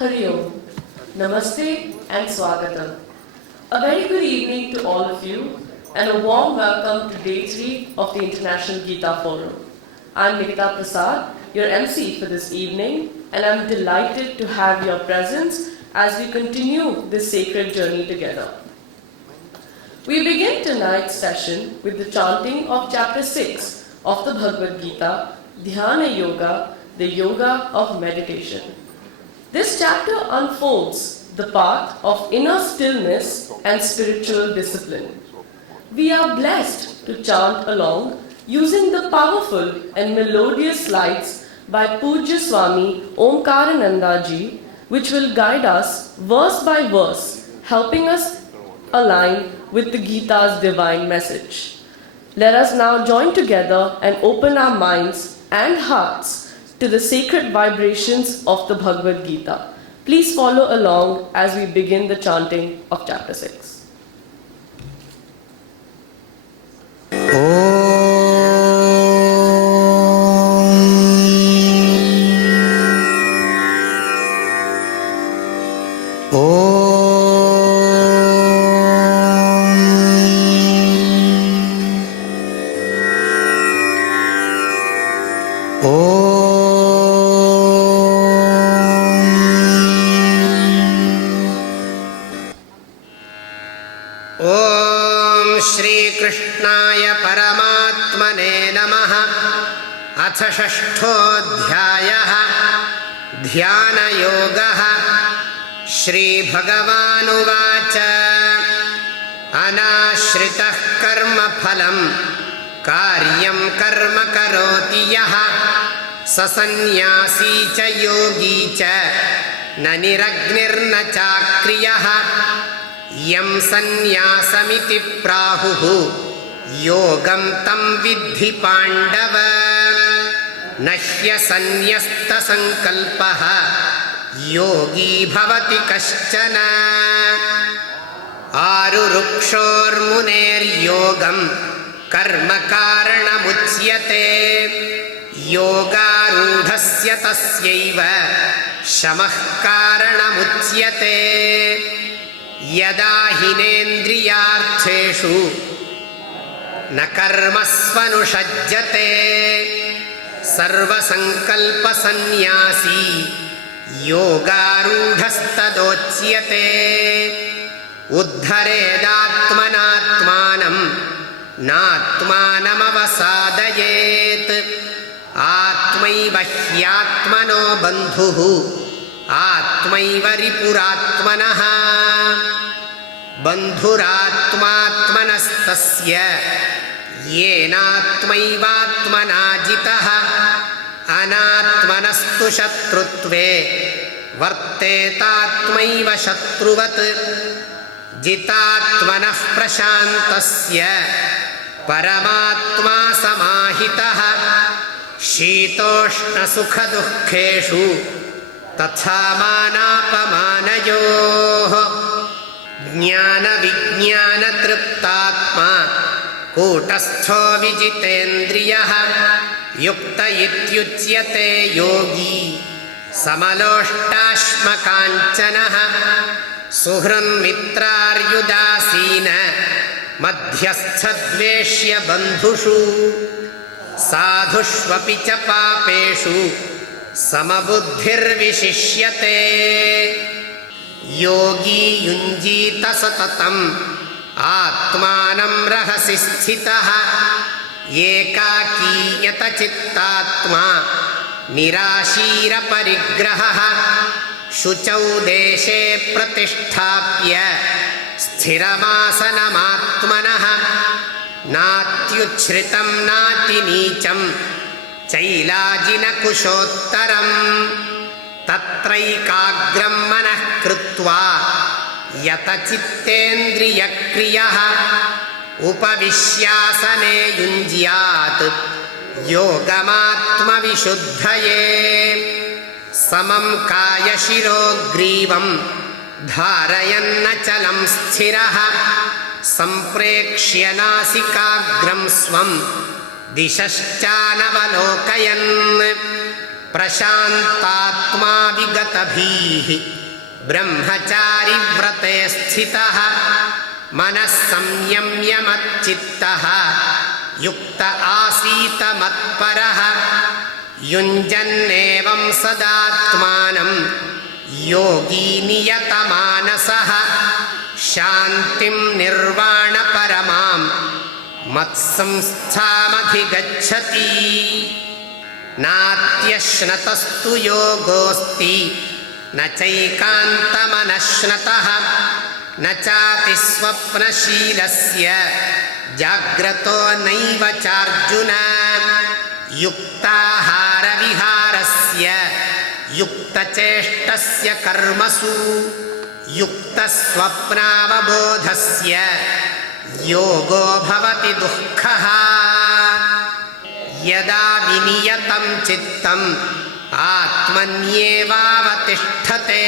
Hari Om, Namaste and Swagatam. A very good evening to all of you and a warm welcome to Day 3 of the International Gita Forum. I'm Nikita Prasad, your MC for this evening, and I'm delighted to have your presence as we continue this sacred journey together. We begin tonight's session with the chanting of chapter 6 of the Bhagavad Gita, Dhyana Yoga, the Yoga of Meditation. This chapter unfolds the path of inner stillness and spiritual discipline. We are blessed to chant along using the powerful and melodious slides by Pujya Swami Omkarananda-Ji, which will guide us verse by verse, helping us align with the Gita's divine message. Let us now join together and open our minds and hearts to the sacred vibrations of the Bhagavad Gita. Please follow along as we begin the chanting of chapter 6. अथ षष्ठोऽध्यायः ध्यानयोगः। श्रीभगवानुवाच अनाश्रितः कर्मफलं कार्यं कर्म करोति यः स सन्न्यासी च योगी च न निरग्निर्न चाक्रियः यं सन्न्यासमिति प्राहुः योगं तं विद्धि पाण्डव न ह्यसन्न्यस्तसङ्कल्पः योगी भवति कश्चन आरुरुक्षोर्मुनेर्योगं कर्म कारणमुच्यते योगारूढस्य तस्यैव शमः कारणमुच्यते यदा हिनेन्द्रियार्थेषु न कर्मस्वनुषज्यते सर्वसंकल्पसन्न्यासी योगारूढस्तदोच्यते उद्धरेदात्मनात्मानं नात्मानमवसादयेत् आत्मैव ह्यात्मनो बन्धुः आत्मैव रिपुरात्मनः बन्धुरात्मात्मनस्तस्य येनात्मैवात्मना जितः अनात्मनस्तु शत्रुत्वे वर्तेतात्मैव शत्रुवत् जितात्मनः प्रशान्तस्य परमात्मा समाहितः शीतोष्णसुखदुःखेषु तथा मानापमानयोः ज्ञानविज्ञानतृप्तात्मा कूटस्थो विजितेन्द्रियः युक्त इत्युच्यते योगी समलोष्टाश्मकाञ्चनः सुहृन्मित्रार्युदासीन मध्यस्थद्वेष्य बन्धुषु साधुष्वपि च पापेषु समबुद्धिर्विशिष्यते योगी युञ्जीत सततम् आत्मानं रहसि स्थितः एकाकीयत चित्तात्मा निराशीरपरिग्रहः शुचौ देशे प्रतिष्ठाप्य स्थिरमासनमात्मनः नात्युच्छ्रितं नातिनीचं चैलाजिनकुशोत्तरम् तत्रैकाग्रं मनः कृत्वा यतचित्तेन्द्रियक्रियः उपविश्यासने युञ्ज्यात् योगमात्मविशुद्धये समं कायशिरो ग्रीवं धारयन्नचलं स्थिरः सम्प्रेक्ष्य नासिकाग्रं स्वं दिशश्चानवलोकयन् प्रशान्तात्मा विगतभीः ब्रह्मचारी व्रते स्थितः मनः संयम्य मच्चित्तः युक्त आसीत मत्परः युञ्जन्नेवं सदात्मानं योगी नियतमानसः शान्तिं निर्वाणपरमां मत्संस्थामधिगच्छति नात्यश्नतस्तु योगोऽस्ति न चैकान्तमनश्नतः न चातिस्वप्नशीलस्य जाग्रतो नैव चार्जुन युक्ताहारविहारस्य युक्तचेष्टस्य कर्मसु युक्तस्वप्नावबोधस्य योगो भवति दुःखः यदा विनियतं चित्तम् आत्मन्येवावतिष्ठते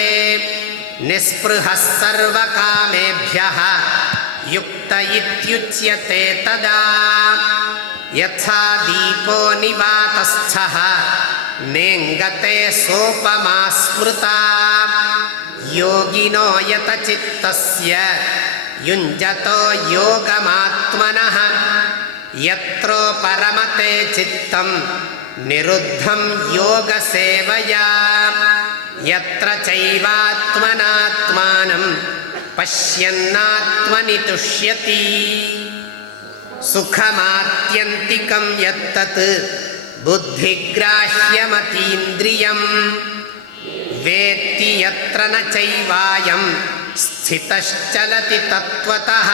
निःस्पृहः सर्वकामेभ्यः युक्त इत्युच्यते तदा यथा दीपो निवातस्थः नेङ्गते सोपमा स्मृता योगिनो यतचित्तस्य युञ्जतो योगमात्मनः यत्रो परमते चित्तं निरुद्धं योगसेवया यत्र चैवात्मनात्मानं पश्यन्नात्मनि तुष्यति सुखमात्यन्तिकं यत्तत् बुद्धिग्राह्यमतीन्द्रियं वेत्ति यत्र न चैवायं स्थितश्चलति तत्त्वतः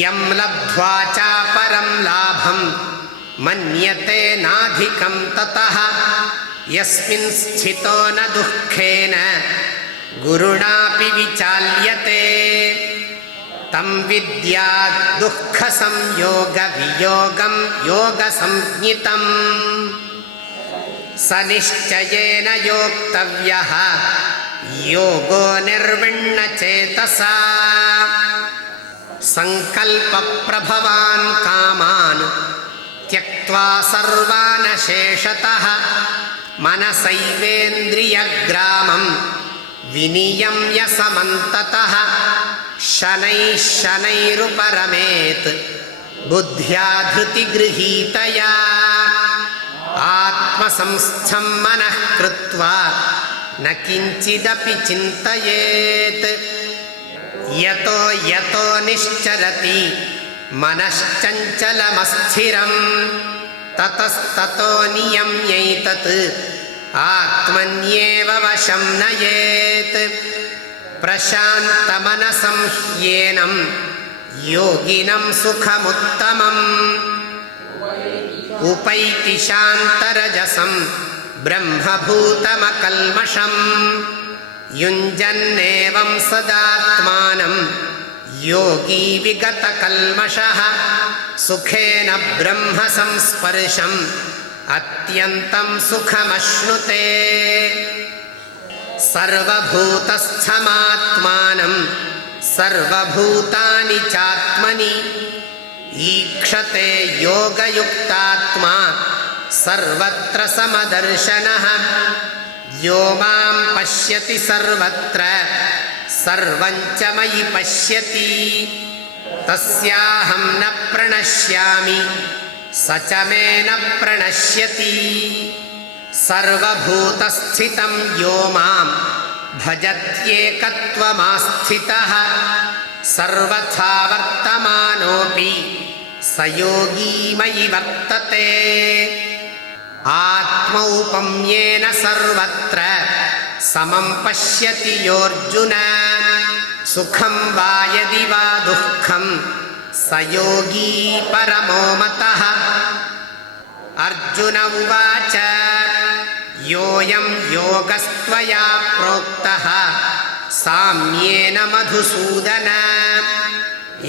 यं लब्ध्वा चापरं लाभं मन्यते नाधिकं ततः यस्मिन् स्थितो न दुःखेन गुरुणापि विचाल्यते तं विद्यात् दुःखसंयोगवियोगं योगसंज्ञितम् स निश्चयेन योक्तव्यः योगो निर्विण्णचेतसा संकल्पप्रभवान् कामान् त्यक्त्वा सर्वान् शेषतः मनसैवेन्द्रियग्रामं विनियम्य समन्ततः शनैः शनैरुपरमेत् बुद्ध्या धृतिगृहीतया आत्मसंस्थं मनः कृत्वा न किञ्चिदपि चिन्तयेत् यतो यतो निश्चरति मनश्चञ्चलमस्थिरं ततस्ततो नियम्यैतत् आत्मन्येव वशं नयेत् प्रशान्तमनसं ह्येनं योगिनं सुखमुत्तमम् उपैति शान्तरजसं ब्रह्मभूतमकल्मषम् युञ्जन्नेवं सदात्मानं योगी विगतकल्मषः सुखेन ब्रह्म संस्पर्शम् अत्यन्तं सुखमश्नुते सर्वभूतस्थमात्मानं सर्वभूतानि चात्मनि ईक्षते योगयुक्तात्मा सर्वत्र समदर्शनः यो मां पश्यति सर्वत्र सर्वं च मयि पश्यति तस्याहं न प्रणश्यामि स च मे न प्रणश्यति सर्वभूतस्थितं यो मां भजत्येकत्वमास्थितः सर्वथा वर्तमानोऽपि स योगी मयि वर्तते आत्मौपम्येन सर्वत्र समं पश्यति योऽर्जुन सुखं वा यदि वा दुःखं स योगी परमो मतः अर्जुन उवाच योऽयं योगस्त्वया प्रोक्तः साम्येन मधुसूदन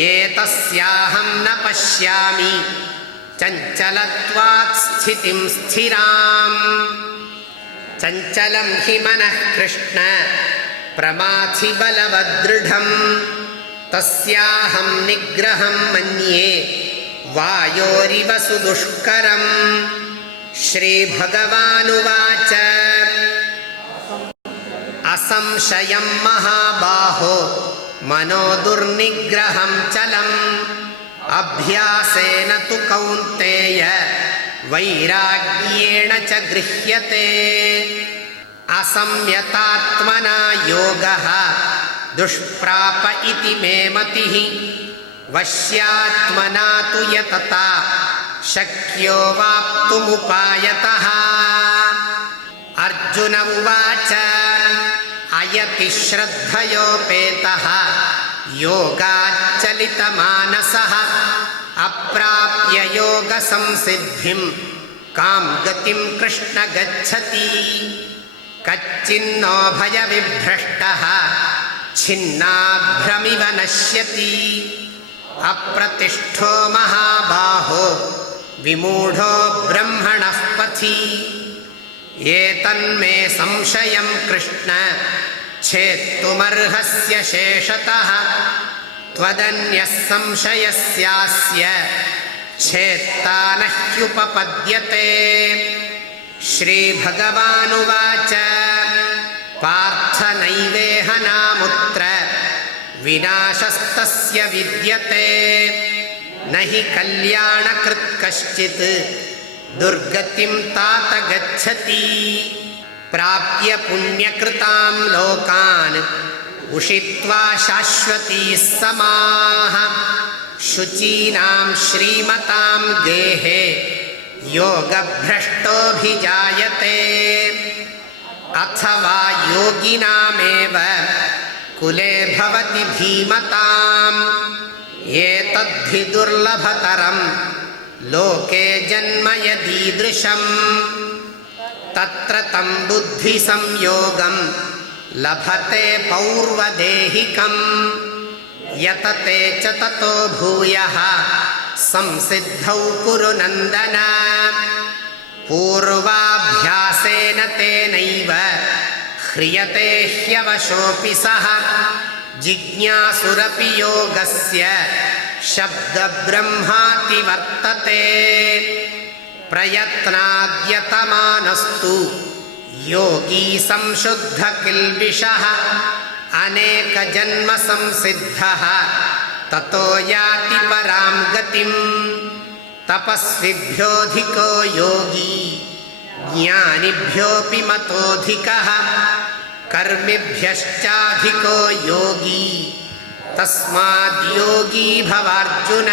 एतस्याहं न पश्यामि चञ्चलत्वात् स्थितिं स्थिराम् चञ्चलं हि मनः कृष्ण प्रमाथि बलवदृढं तस्याहं निग्रहं मन्ये वायोरिव सुदुष्करम् श्रीभगवानुवाच असंशयं महाबाहो मनो दुर्निग्रहं चलम् अभ्यासेन तु कौन्तेय वैराग्येण च गृह्यते असंयतात्मना योगः दुष्प्राप इति मे मतिः वश्यात्मना तु यतता शक्यो वाप्तुमुपायतः अर्जुन उवाच अयति श्रद्धयोपेतः योगाच्चलितमानसः अप्राप्य योगसंसिद्धिं कां गतिं कृष्ण गच्छति कच्चिन्नो भयविभ्रष्टः छिन्नाभ्रमिव नश्यति अप्रतिष्ठो महाबाहो विमूढो ब्रह्मणः पथि एतन्मे संशयं कृष्ण छेत्तुमर्हस्य शेषतः त्वदन्यः संशयस्यास्य छेत्ता न ह्युपपद्यते श्रीभगवानुवाच पार्थ नैवेह नामुत्र विनाशस्तस्य विद्यते न हि कल्याणकृत् कश्चित् दुर्गतिं तात गच्छति प्राप्य पुण्यकृतां लोकान् उषित्वा शाश्वतीः समाः शुचीनां श्रीमतां गेहे योगभ्रष्टोऽभिजायते अथवा योगिनामेव कुले भवति धीमताम् एतद्धि दुर्लभतरं लोके जन्म यदीदृशम् तत्र तं बुद्धिसंयोगं लभते पौर्वदेहिकम् यतते च ततो भूयः संसिद्धौ कुरु नन्दन पूर्वाभ्यासेन तेनैव ह्रियते ह्यवशोऽपि सः जिज्ञासुरपि योगस्य शब्दब्रह्माति वर्तते प्रयत्नाद्यतमानस्तु योगी संशुद्धकिल्बिषः अनेकजन्मसंसिद्धः ततो याति परां गतिम् तपस्विभ्योऽधिको योगी ज्ञानिभ्योऽपि मतोऽधिकः कर्मिभ्यश्चाधिको योगी तस्माद्योगी भवार्जुन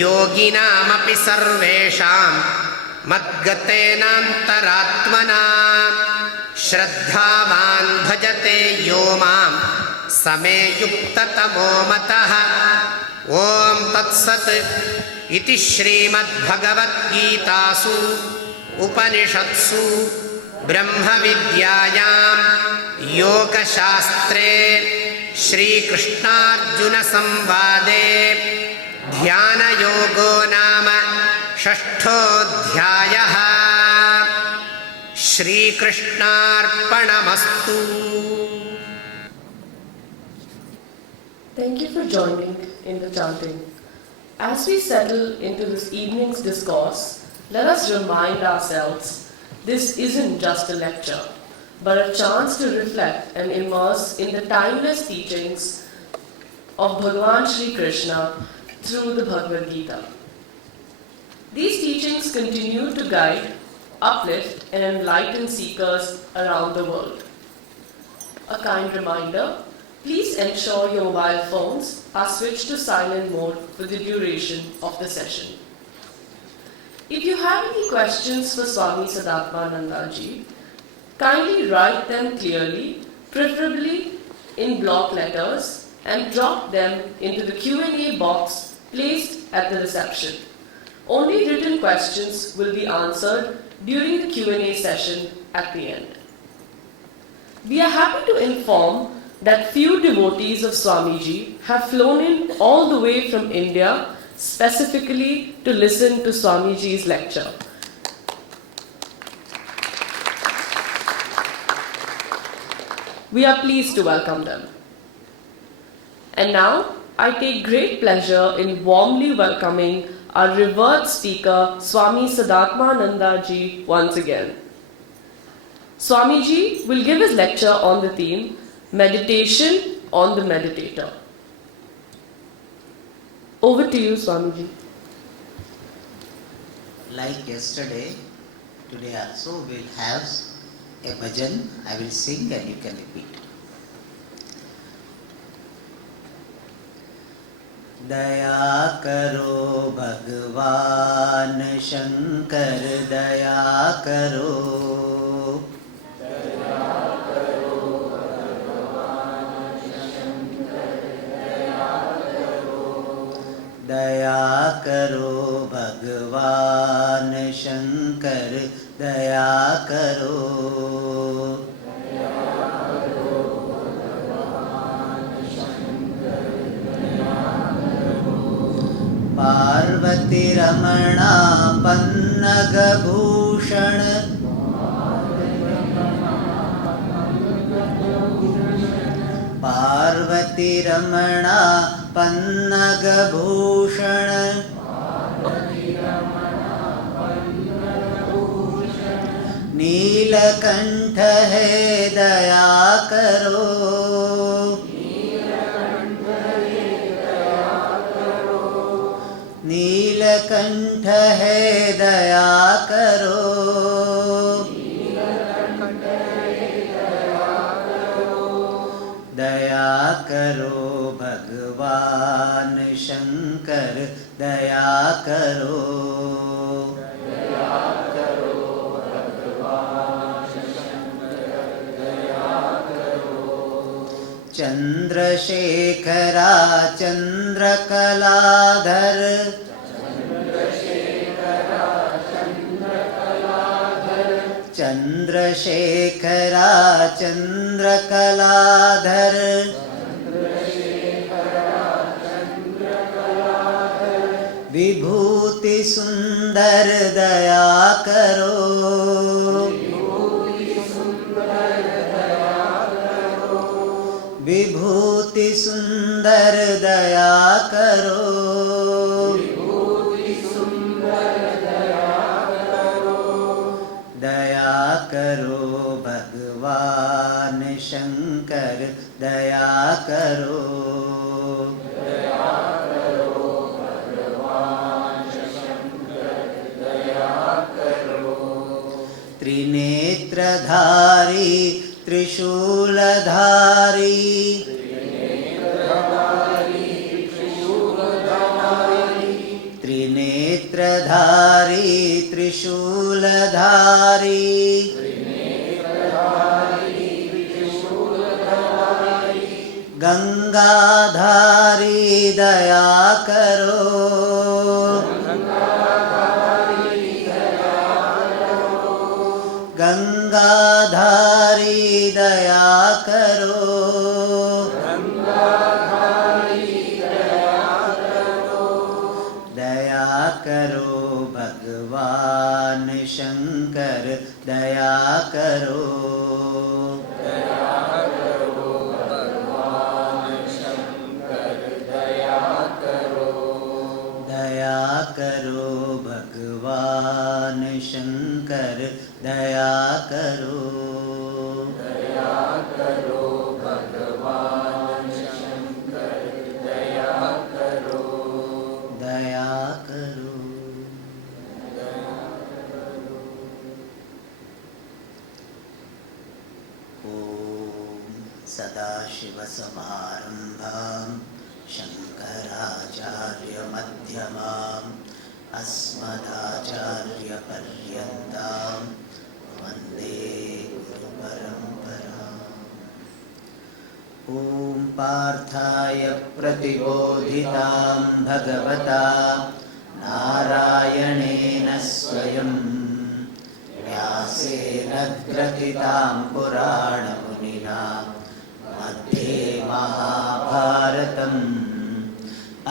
योगिनामपि सर्वेषां मद्गतेनान्तरात्मना श्रद्धावान् भजते यो मां समे युक्ततमो मतः ॐ तत्सत् इति श्रीमद्भगवद्गीतासु उपनिषत्सु ब्रह्मविद्यायां योगशास्त्रे श्रीकृष्णार्जुनसंवादे ध्यानयोगो नाम षष्ठोऽध्यायः श्रीकृष्णार्पणमस्तु। Thank you for joining in the chanting. As we settle into this evening's discourse, let us remind ourselves this isn't just a lecture, but a chance to reflect and immerse in the timeless teachings of Bhagavan Shri Krishna through the Bhagavad Gita. These teachings continue to guide, uplift, and enlighten seekers around the world. A kind reminder, please ensure your mobile phones are switched to silent mode for the duration of the session. If you have any questions for Swami Sadatmananda-Day, kindly write them clearly, preferably in block letters, and drop them into the Q&A box placed at the reception. Only written questions will be answered during the Q&A session at the end. We are happy to inform that few devotees of Swamiji have flown in all the way from India specifically to listen to Swamiji's lecture. We are pleased to welcome them. And now, I take great pleasure in warmly welcoming our revered speaker, Swami Sadatmananda-Ji, once again. Swamiji will give his lecture on the theme, Meditation on the Meditator. Over to you, Swamiji. Like yesterday, today also we'll have a bhajan. I will sing and you can repeat. दया करो भगवान शंकर दया करो दया करो भगवान शंकर दया करो पार्वती रमणा पन्नग भूषण पार्वती रमणा पन्नग भूषण नीलकंठ है दया करो नीलकंठ है दया करो दया करो भगवान शंकर दया करो चंद्रशेखरा चंद्रकलाधर चंद्रशेखरा चंद्रकलाधर विभूति सुंदर दया करो विभूति सुंदर दया करो दया करो भगवान शंकर दया करो त्रिनेत्रधारी त्रिशूलधारी त्रिनेत्रधारी त्रिशूलधारी गंगाधारी दया करो गंगाधारी दया करो दया करो भगवान शंकर दया करो दया करो भगवान शंकर दया करो भगवान शंकर दया करो दया करो ओम सदाशिवसमारम्भां शंकराचार्यमध्यमाम् अस्मदाचार्यपर्यन्तां वन्दे गुरुपरम्पराम् ॐ पार्थाय प्रतिबोधितां भगवता नारायणेन स्वयं व्यासेन ग्रथितां पुराणमुनिना मध्ये महाभारतम्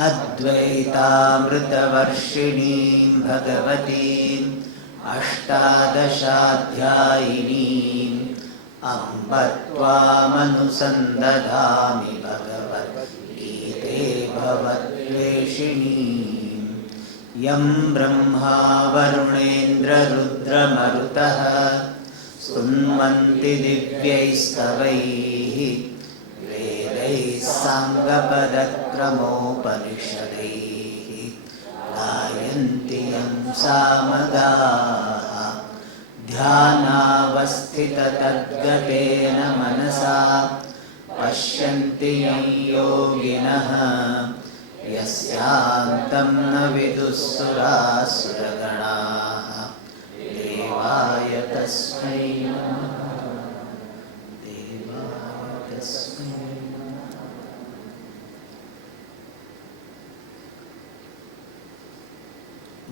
अद्वैतामृतवर्षिणीं भगवतीम् अष्टादशाध्यायिनीम् अम्ब त्वामनुसन्दधामि भगवद्गीते भवद्वेषिणीं यं ब्रह्मा वरुणेन्द्ररुद्रमरुतः स्तुन्वन्ति दिव्यैस्तवैः वेदैः साङ्गपदक्रमोपनिषदैः गायन्ति यं सामगाः ध्यानावस्थिततद्गतेन मनसा पश्यन्ति यं योगिनः यस्यान्तं न विदुःसुरासुरगणाः देवाय तस्मै नमः देवाय तस्मै नमः.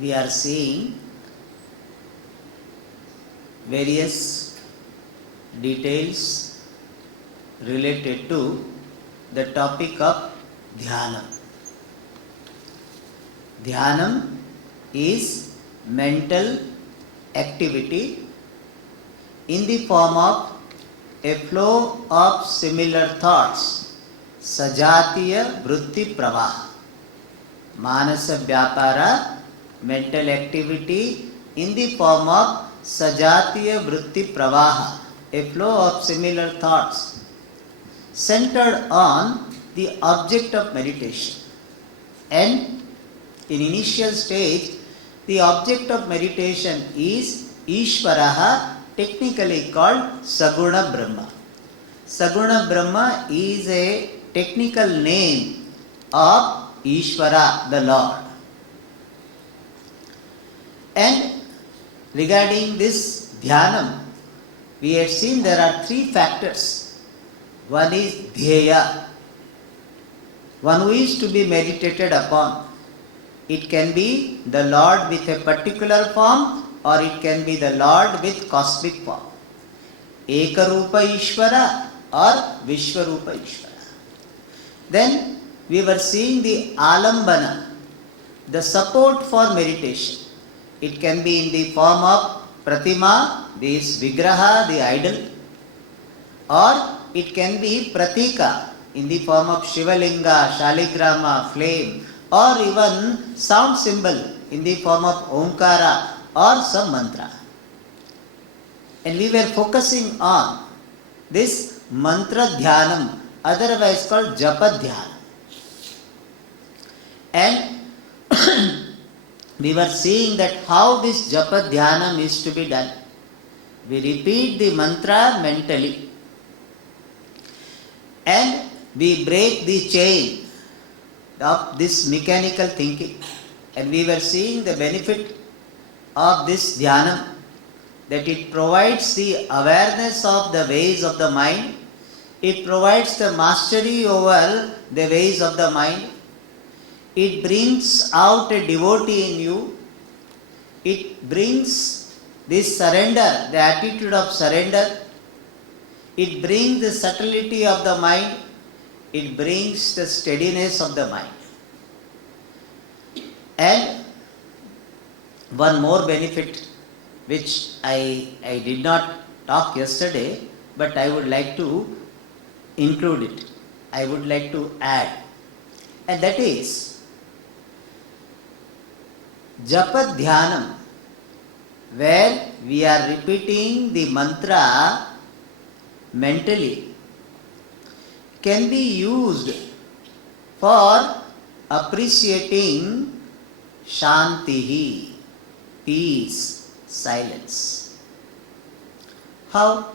We are seeing various details related to the topic of Dhyanam. Dhyanam is mental activity in the form of a flow of similar thoughts, sajatiya vritti pravaha. Manasa vyapara, mental activity in the form of sajatiya vritti pravaha, a flow of similar thoughts centered on the object of meditation. And in initial stage, the object of meditation is Ishvaraha, technically called Saguna Brahma. Saguna Brahma is a technical name of Ishvara, the Lord. And regarding this Dhyanam, we have seen there are three factors. One is Dhyaya, one who is to be meditated upon. It can be the Lord with a particular form, or it can be the Lord with cosmic form. Ekarupa Ishvara or Vishwarupa Ishvara. Then we were seeing the Alambana, the support for meditation. It can be in the form of Pratima, this Vigraha, the idol, or it can be Pratika in the form of Shivalinga, Shaligrama, flame, or even sound symbol in the form of Omkara or some mantra. And we were focusing on this mantra dhyanam, otherwise called japa dhyanam. And we were seeing that how this japa dhyanam is to be done. We repeat the mantra mentally and we break the chain of this mechanical thinking. And we were seeing the benefit of this dhyanam, that it provides the awareness of the ways of the mind, it provides the mastery over the ways of the mind, it brings out a devotee in you, it brings this surrender, the attitude of surrender, it brings the subtlety of the mind, it brings the steadiness of the mind. And one more benefit which I did not talk yesterday, but I would like to include it. I would like to add. And that is Japa Dhyanam, where we are repeating the mantra mentally, can be used for appreciating Shantihi, peace, silence. How?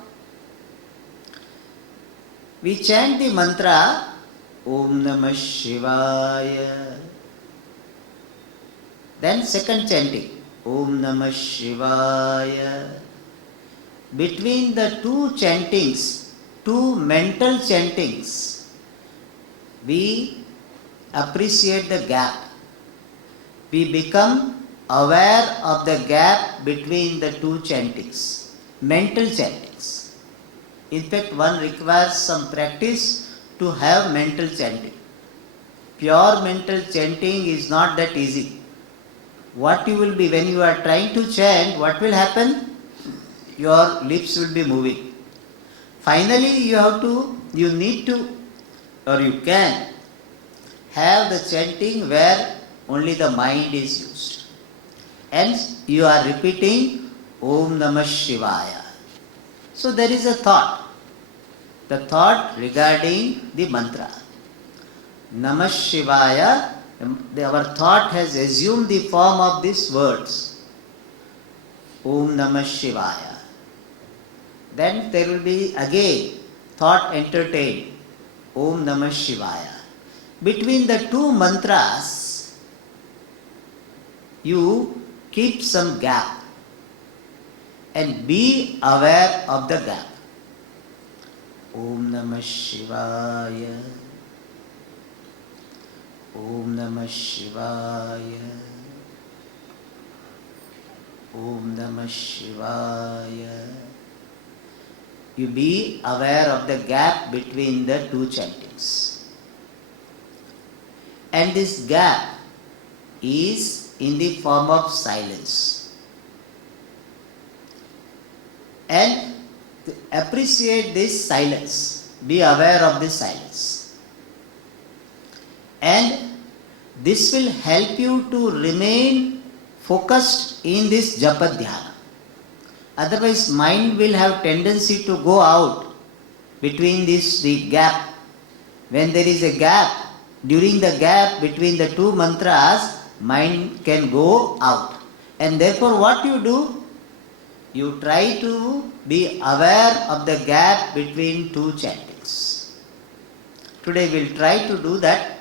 We chant the mantra Om Namah Shivaya. Then second chanting Om Namah Shivaya. Between the two chantings, two mental chantings, we appreciate the gap. We become aware of the gap between the two chantings, mental chantings. In fact, one requires some practice to have mental chanting. Pure mental chanting is not that easy. What you will be, when you are trying to chant, what will happen? Your lips will be moving. Finally, you need to, or you can have the chanting where only the mind is used. Hence, you are repeating Om Namah Shivaya. So there is a thought. The thought regarding the mantra. Namah Shivaya, our thought has assumed the form of these words. Om Namah Shivaya. Then there will be again thought entertained. Om Namah Shivaya. Between the two mantras, you keep some gap and be aware of the gap. Om Namah Shivaya. Om Namah Shivaya. Om Namah Shivaya. You be aware of the gap between the two chantings. And this gap is in the form of silence. And to appreciate this silence, be aware of this silence. And this will help you to remain focused in this japa dhyana. Otherwise, mind will have tendency to go out between the gap. When there is a gap, during the gap between the two mantras, mind can go out. And therefore, what you do? You try to be aware of the gap between two chantings. Today we will try to do that,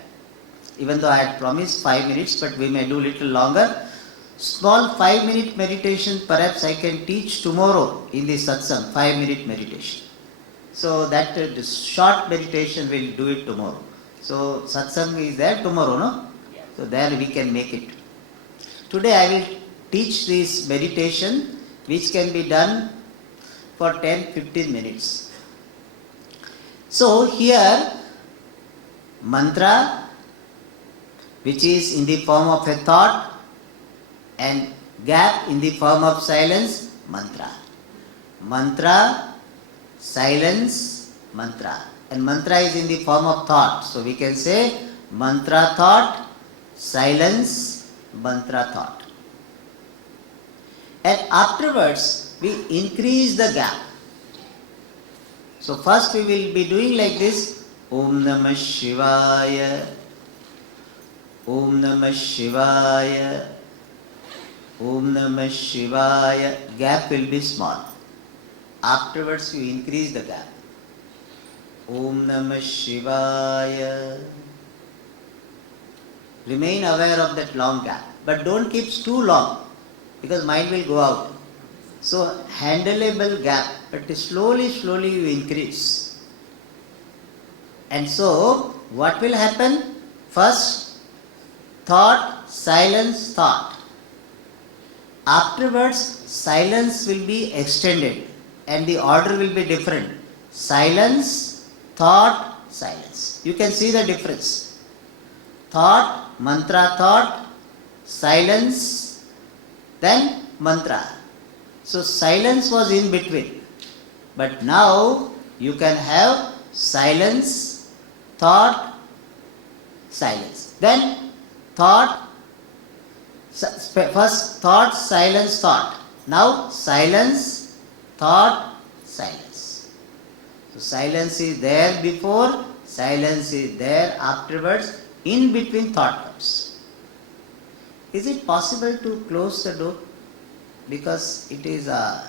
even though I had promised 5 minutes, but we may do little longer. Small 5-minute meditation perhaps I can teach tomorrow in the satsang, 5-minute meditation. So that short meditation we'll do it tomorrow. So satsang is there tomorrow, no? Yes. So there we can make it. Today I will teach this meditation which can be done for 10-15 minutes. So here mantra, which is in the form of a thought, and gap in the form of silence, mantra. Mantra, silence, mantra. And mantra is in the form of thought. So we can say mantra thought, silence, mantra thought. And afterwards, we increase the gap. So first we will be doing like this. Om Namah Shivaya. Om Namah Shivaya. Om Namah Shivaya. Gap will be small. Afterwards you increase the gap. Om Namah Shivaya. Remain aware of that long gap. But don't keep too long, because mind will go out. So handleable gap, but slowly you increase. And so what will happen? First, thought, silence, thought. Afterwards, silence will be extended and the order will be different. Silence, thought, silence. You can see the difference. Thought, mantra thought, silence, then mantra. So silence was in between. But now you can have silence, thought, silence. Then thought, first thought, silence, thought. Now silence, thought, silence. So silence is there before, silence is there afterwards, in between thought comes. Is it possible to close the door? Because it is there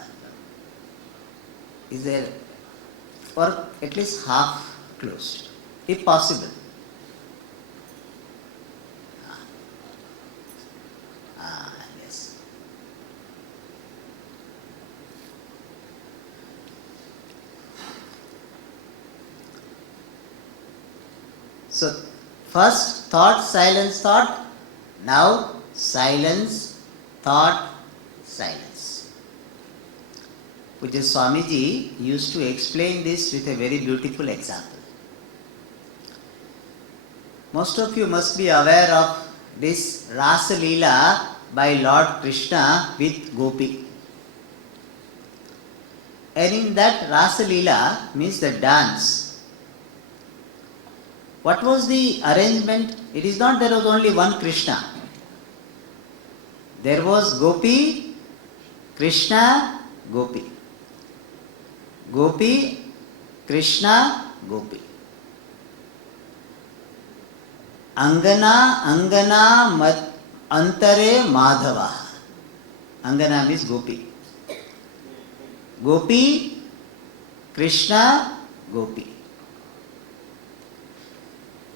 or at least half closed, if possible. Yes. So first thought, silence, thought. Now silence, thought, silence. Which is Swamiji used to explain this with a very beautiful example. Most of you must be aware of this Rasa Leela by Lord Krishna with Gopi. And in that Rasa Leela means the dance. What was the arrangement? It is not there was only one Krishna. There was Gopi, Krishna, Gopi. Gopi, Krishna, Gopi. Angana Antare Madhava. Angana means Gopi. Gopi, Krishna, Gopi.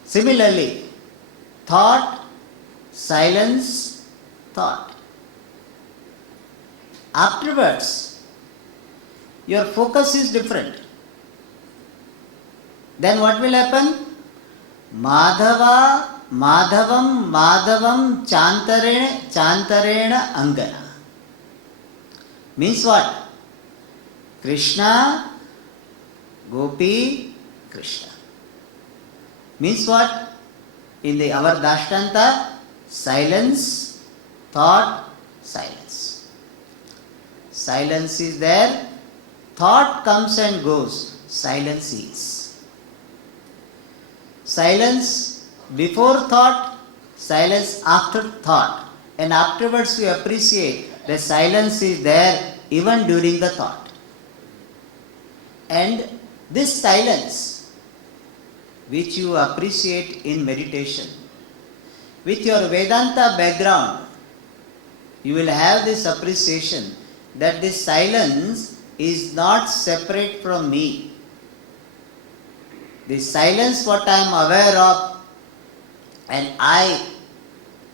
Similarly, thought, silence, thought. Afterwards, your focus is different. Then what will happen? Madhavam chantarena angana. Means what? Krishna, Gopi, Krishna. Means what? In our Dashtanta, silence, thought, silence. Silence is there, thought comes and goes, silence is. Silence before thought, silence after thought. And afterwards you appreciate the silence is there even during the thought. And this silence, which you appreciate in meditation, with your Vedanta background, you will have this appreciation that this silence is not separate from me. The silence what I am aware of and I,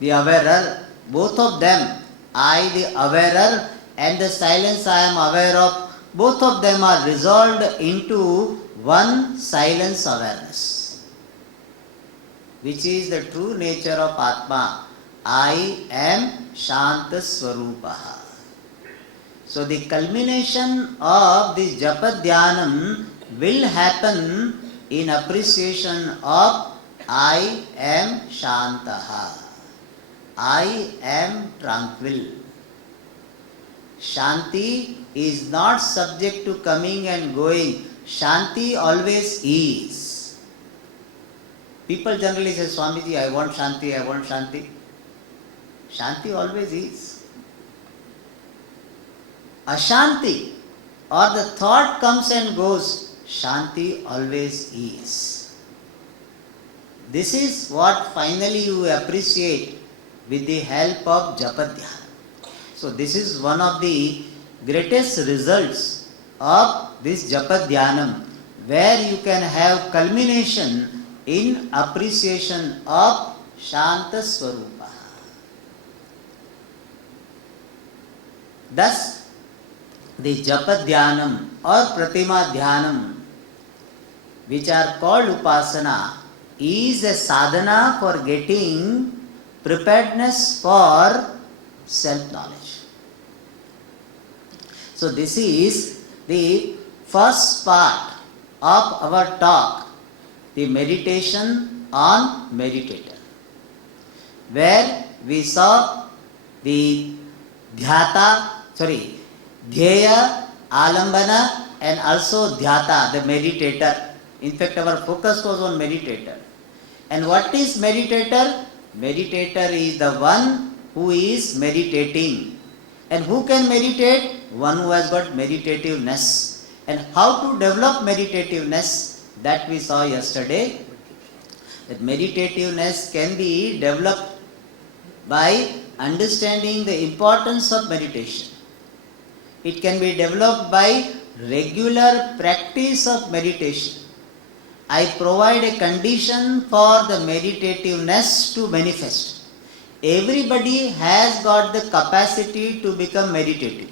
the awarer, both of them, I the awarer and the silence I am aware of, both of them are resolved into one silence awareness, which is the true nature of Atma. I am Shanta Swarupaha. So the culmination of the Japa Dhyanam will happen in appreciation of I am Shantaha. I am tranquil. Shanti is not subject to coming and going. Shanti always is. People generally say, Swamiji, I want Shanti, I want Shanti. Shanti always is. Ashanti or the thought comes and goes, Shanti always is. This is what finally you appreciate with the help of Japa Dhyana. So this is one of the greatest results of this Japa Dhyanam, where you can have culmination in appreciation of Shanta Swarupa. Thus, the Japa Dhyanam or Pratima Dhyanam, which are called Upasana, is a sadhana for getting preparedness for self-knowledge. So this is the first part of our talk, the meditation on Meditator, where we saw the Dhyata, Dhyaya, Alambana and also Dhyata, the Meditator. In fact, our focus was on Meditator. And what is Meditator? Meditator is the one who is meditating. And who can meditate? One who has got meditativeness. And how to develop meditativeness? That we saw yesterday. That meditativeness can be developed by understanding the importance of meditation. It can be developed by regular practice of meditation. I provide a condition for the meditativeness to manifest. Everybody has got the capacity to become meditative.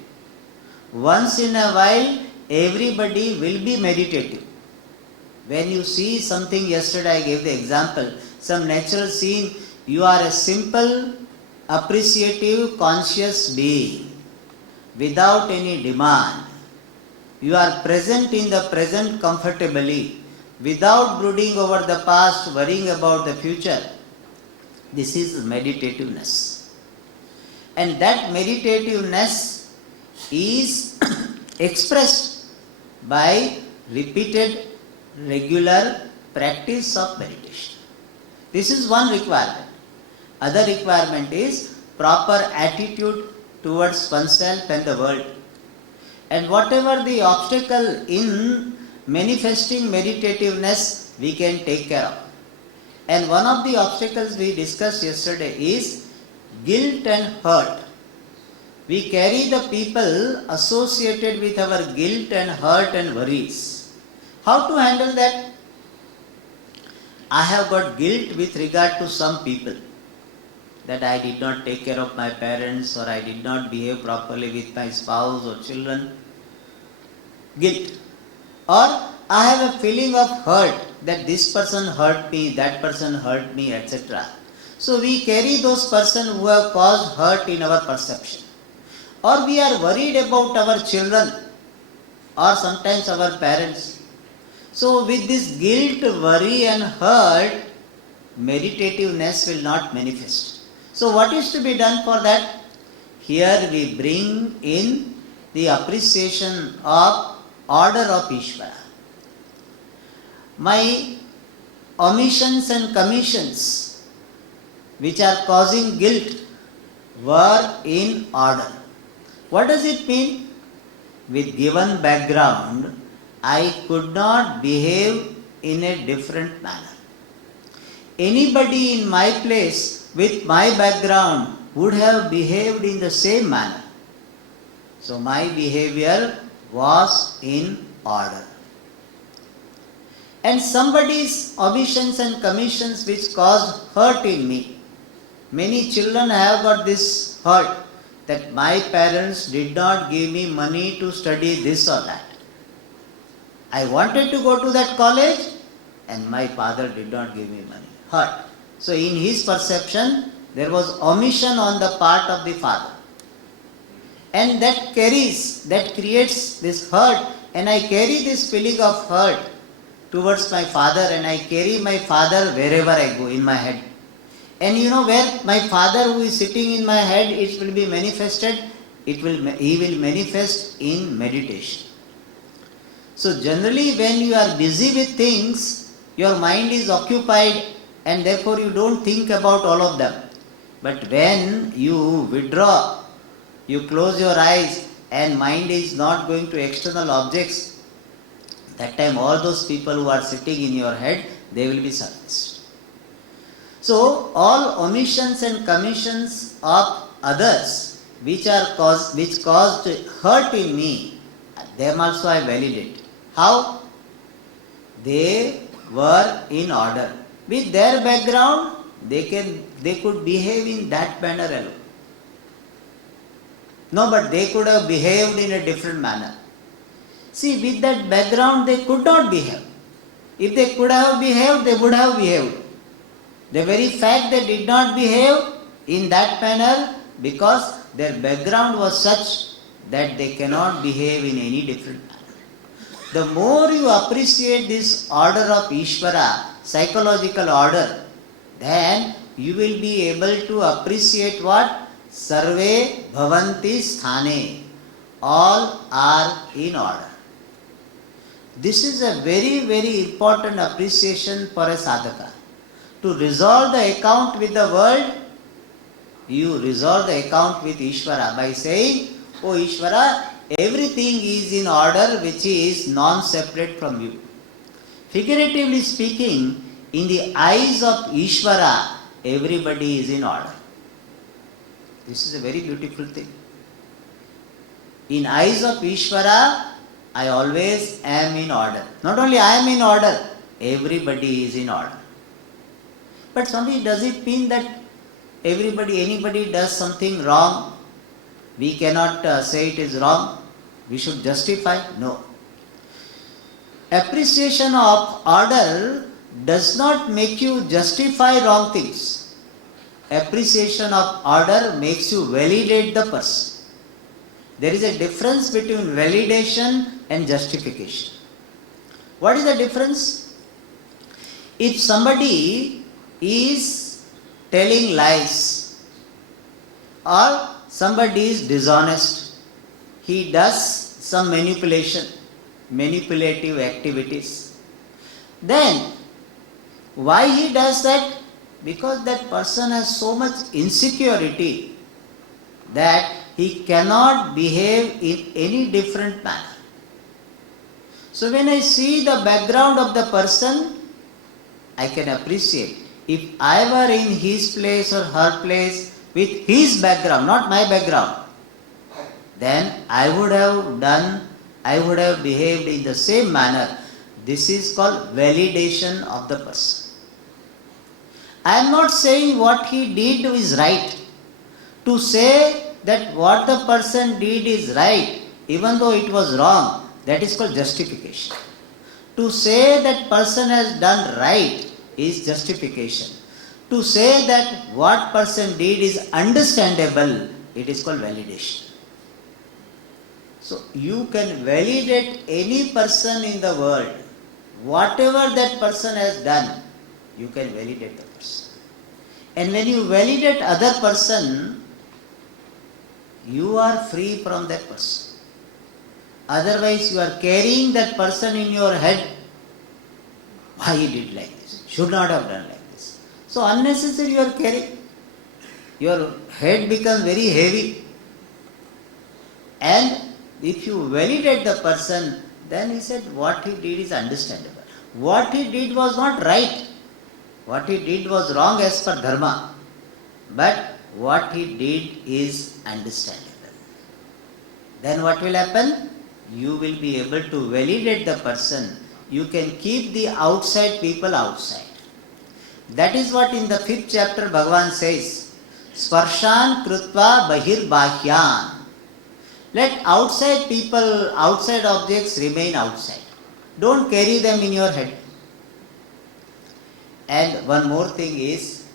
Once in a while, everybody will be meditative. When you see something, yesterday I gave the example, some natural scene, you are a simple, appreciative, conscious being without any demand. You are present in the present comfortably, without brooding over the past, worrying about the future. This is meditativeness. And that meditativeness is expressed by repeated, regular practice of meditation. This is one requirement. Other requirement is proper attitude towards oneself and the world. And whatever the obstacle in manifesting meditativeness, we can take care of. And one of the obstacles we discussed yesterday is guilt and hurt. We carry the people associated with our guilt and hurt and worries. How to handle that? I have got guilt with regard to some people, that I did not take care of my parents, or I did not behave properly with my spouse or children. Guilt. Or I have a feeling of hurt, that this person hurt me, that person hurt me, etc. So we carry those persons who have caused hurt in our perception. Or we are worried about our children, or sometimes our parents. So with this guilt, worry and hurt, meditativeness will not manifest. So what is to be done for that? Here we bring in the appreciation of order of Ishvara. My omissions and commissions which are causing guilt were in order. What does it mean? With given background, I could not behave in a different manner. Anybody in my place with my background would have behaved in the same manner. So my behavior was in order. And somebody's omissions and commissions which caused hurt in me. Many children have got this hurt, that my parents did not give me money to study this or that. I wanted to go to that college and my father did not give me money. Hurt. So in his perception, there was omission on the part of the father. And that creates this hurt, and I carry this feeling of hurt towards my father, and I carry my father wherever I go in my head. And you know where my father who is sitting in my head, it will be manifested, he will manifest in meditation. So generally when you are busy with things, your mind is occupied and therefore you don't think about all of them. But when you withdraw, you close your eyes and mind is not going to external objects, that time all those people who are sitting in your head, they will be surfaced. So all omissions and commissions of others which caused hurt in me, them also I validate. How? They were in order. With their background, they could behave in that manner alone. No, but they could have behaved in a different manner. See, with that background, they could not behave. If they could have behaved, they would have behaved. The very fact they did not behave in that manner because their background was such that they cannot behave in any different manner. The more you appreciate this order of Ishvara, psychological order, then you will be able to appreciate what? Sarve bhavanti sthane. All are in order. This is a very, very important appreciation for a sadhaka. To resolve the account with the world, you resolve the account with Ishvara by saying, "Oh Ishvara, everything is in order which is non-separate from you." Figuratively speaking, in the eyes of Ishvara, everybody is in order. This is a very beautiful thing. In eyes of Ishvara, I always am in order. Not only I am in order, everybody is in order. But Swami, does it mean that anybody does something wrong, we cannot say it is wrong? We should justify? No. Appreciation of order does not make you justify wrong things. Appreciation of order makes you validate the person. There is a difference between validation and justification. What is the difference? If somebody is telling lies or somebody is dishonest, he does some manipulative activities, then Why he does that? Because that person has so much insecurity that he cannot behave in any different manner. So when I see the background of the person, I can appreciate. If I were in his place or her place with his background, not my background, then I would have behaved in the same manner. This is called validation of the person. I am not saying what he did is right. To say that what the person did is right, even though it was wrong, that is called justification. To say that person has done right is justification. To say that what person did is understandable, it is called validation. So you can validate any person in the world. Whatever that person has done, you can validate the person. And when you validate other person, you are free from that person. Otherwise you are carrying that person in your head. Why he did like this? Should not have done like this. So unnecessary you are carrying. Your head becomes very heavy. And if you validate the person, then he said what he did is understandable. What he did was not right. What he did was wrong as per dharma. But what he did is understandable. Then what will happen? You will be able to validate the person. You can keep the outside people outside. That is what in the 5th chapter Bhagavan says. Sparshan krutva bahir bahyan. Let outside people, outside objects remain outside. Don't carry them in your head. And one more thing is,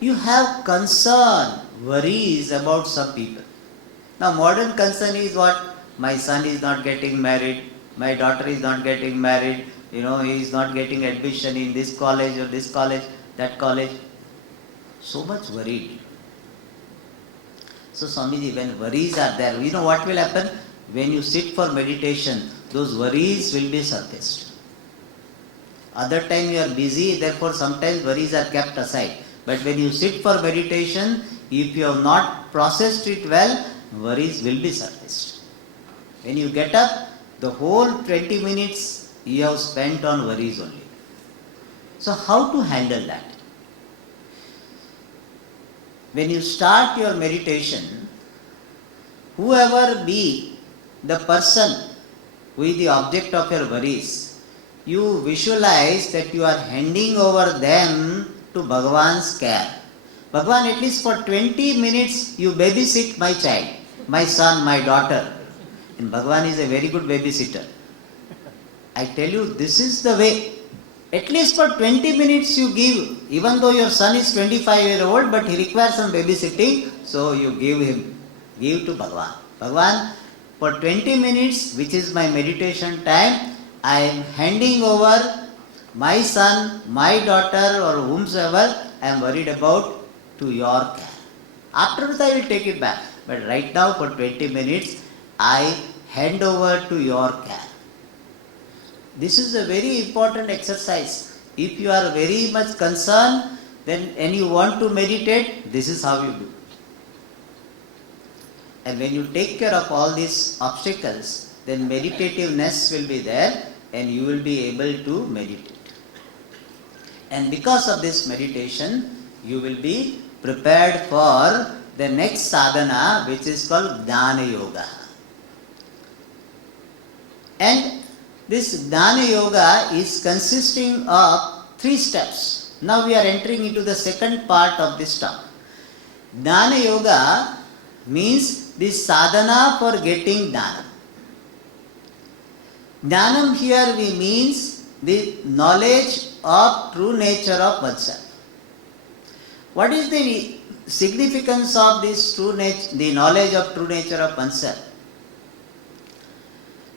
you have concern, worries about some people. Now modern concern is what? My son is not getting married, my daughter is not getting married, he is not getting admission in this college or this college, that college. So much worried. So Swamiji, when worries are there, what will happen? When you sit for meditation, those worries will be surfaced. Other time you are busy, therefore sometimes worries are kept aside. But when you sit for meditation, if you have not processed it well, worries will be surfaced. When you get up, the whole 20 minutes you have spent on worries only. So how to handle that? When you start your meditation, whoever be the person who is the object of your worries, you visualize that you are handing over them to Bhagavan's care. Bhagavan, at least for 20 minutes you babysit my child, my son, my daughter. And Bhagavan is a very good babysitter. I tell you, this is the way. At least for 20 minutes you give, even though your son is 25 years old, but he requires some babysitting, so you give to Bhagavan. Bhagavan, for 20 minutes, which is my meditation time, I am handing over my son, my daughter or whomsoever I am worried about to your care. Afterwards I will take it back. But right now for 20 minutes, I hand over to your care. This is a very important exercise. If you are very much concerned and you want to meditate, this is how you do. And when you take care of all these obstacles, then meditativeness will be there and you will be able to meditate. And because of this meditation, you will be prepared for the next sadhana, which is called Jnana Yoga. And this Jnana Yoga is consisting of 3 steps. Now we are entering into the second part of this talk. Jnana Yoga means the sadhana for getting Jnana. Jnanam here means the knowledge of true nature of oneself. What is the significance of this true nature, the knowledge of true nature of oneself?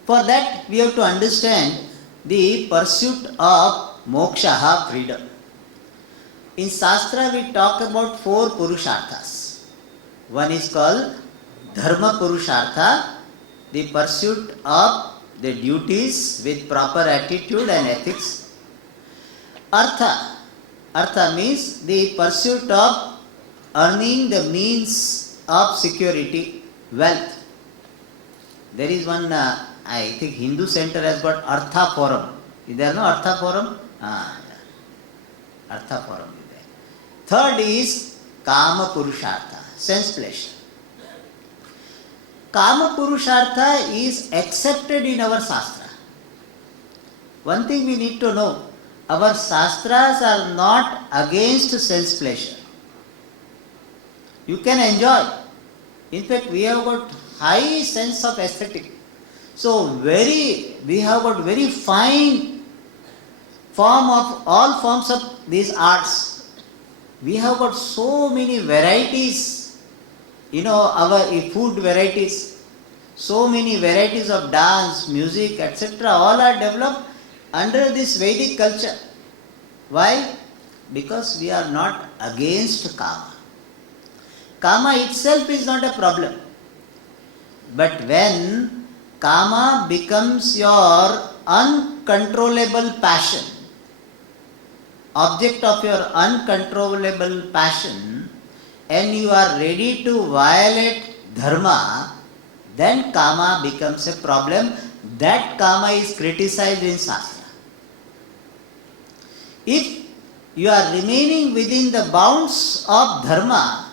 For that we have to understand the pursuit of moksha, freedom. In Shastra we talk about 4 purusharthas. One is called dharma purushartha, the pursuit of the duties with proper attitude and ethics. Artha. Artha means the pursuit of earning the means of security, wealth. There is one, I think Hindu center has got Artha Forum. Is there no Artha Forum? Artha Forum is there. Third is Kama Purushartha, sense pleasure. Kama Purushartha is accepted in our Shastra. One thing we need to know, our Shastras are not against sense pleasure. You can enjoy. In fact, we have got high sense of aesthetic. So we have got very fine form of all forms of these arts. We have got so many varieties, our food varieties, so many varieties of dance, music, etc. all are developed under this Vedic culture. Why? Because we are not against Kama. Kama itself is not a problem. But when Kama becomes your uncontrollable passion, object of your uncontrollable passion, and you are ready to violate dharma, then Kama becomes a problem. That Kama is criticized in Shastra. If you are remaining within the bounds of dharma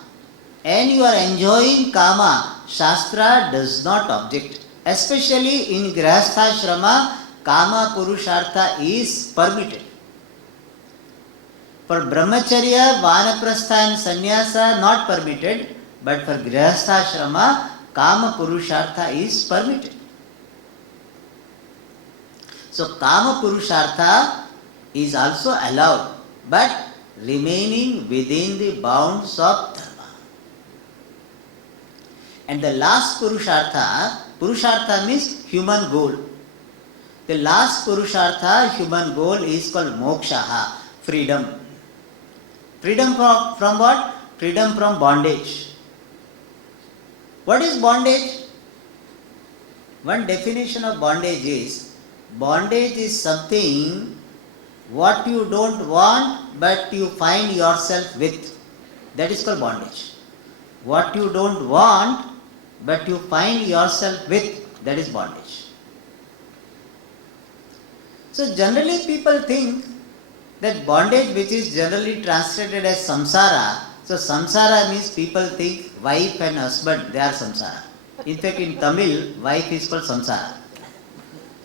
and you are enjoying Kama, Shastra does not object. Especially in Grihastha-shrama, Kama Purushartha is permitted. For Brahmacharya, Vanaprastha and Sannyasa not permitted, but for Grihastha-shrama, Kama Purushartha is permitted. So Kama Purushartha is also allowed, but remaining within the bounds of dharma. And the last Purushartha means human goal. The last Purushartha, human goal, is called moksha, freedom. Freedom from what? Freedom from bondage. What is bondage? One definition of bondage is something what you don't want but you find yourself with. That is called bondage. What you don't want but you find yourself with, that is bondage. So generally people think that bondage, which is generally translated as samsara, so samsara means people think wife and husband, they are samsara. In fact, in Tamil, wife is called samsara.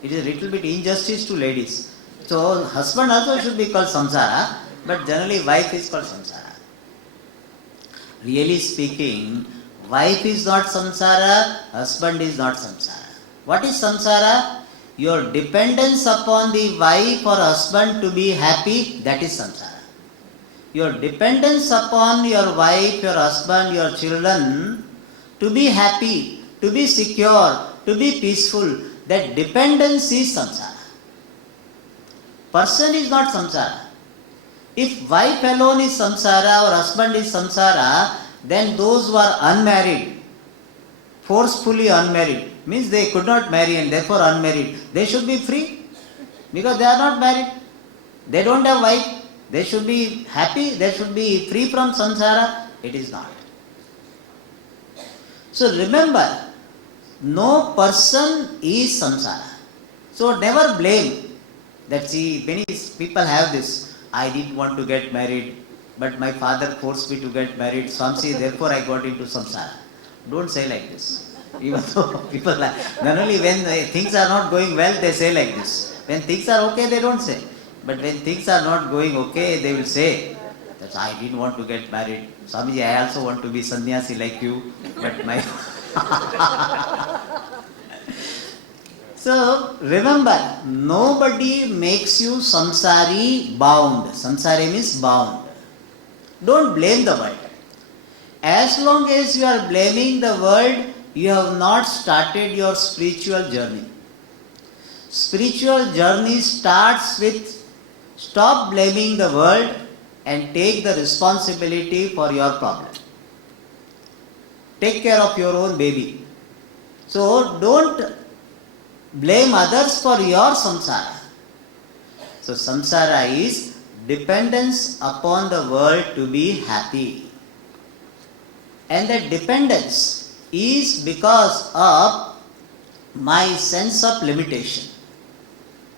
It is a little bit injustice to ladies. So husband also should be called samsara, but generally wife is called samsara. Really speaking, wife is not samsara, husband is not samsara. What is samsara? Your dependence upon the wife or husband to be happy, that is samsara. Your dependence upon your wife, your husband, your children to be happy, to be secure, to be peaceful, that dependence is samsara. Person is not samsara. If wife alone is samsara or husband is samsara, then those who are unmarried, forcefully unmarried, means they could not marry and therefore unmarried, they should be free because they are not married. They don't have wife. They should be happy. They should be free from samsara. It is not. So remember, no person is samsara. So never blame that. See, many people have this. I didn't want to get married, but my father forced me to get married. Swami, therefore I got into samsara. Don't say like this. Even though people not only when things are not going well, they say like this. When things are okay, they don't say. But when things are not going okay, they will say that I didn't want to get married. Swamiji, I also want to be sannyasi like you, but my... So, remember, nobody makes you samsari bound. Samsari means bound. Don't blame the world. As long as you are blaming the world, you have not started your spiritual journey. Spiritual journey starts with stop blaming the world and take the responsibility for your problem. Take care of your own baby. So don't blame others for your samsara. So samsara is dependence upon the world to be happy. And that dependence is because of my sense of limitation.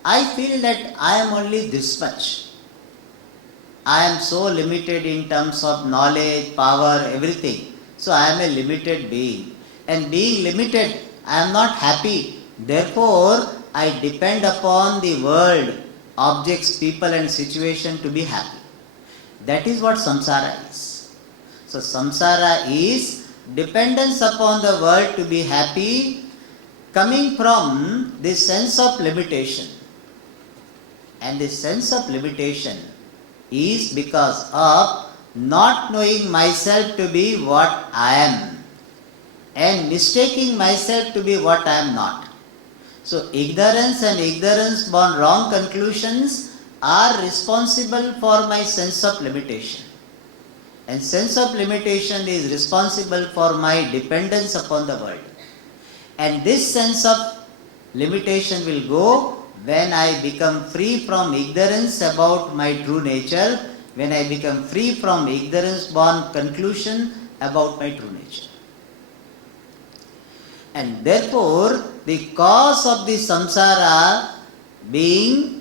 I feel that I am only this much. I am so limited in terms of knowledge, power, everything. So I am a limited being. And being limited, I am not happy. Therefore, I depend upon the world, objects, people and situation to be happy. That is what samsara is. So samsara is dependence upon the world to be happy, coming from this sense of limitation. And this sense of limitation is because of not knowing myself to be what I am and mistaking myself to be what I am not. So ignorance and ignorance born wrong conclusions are responsible for my sense of limitation. And sense of limitation is responsible for my dependence upon the world. And this sense of limitation will go when I become free from ignorance about my true nature, when I become free from ignorance born conclusion about my true nature. And therefore, the cause of the samsara being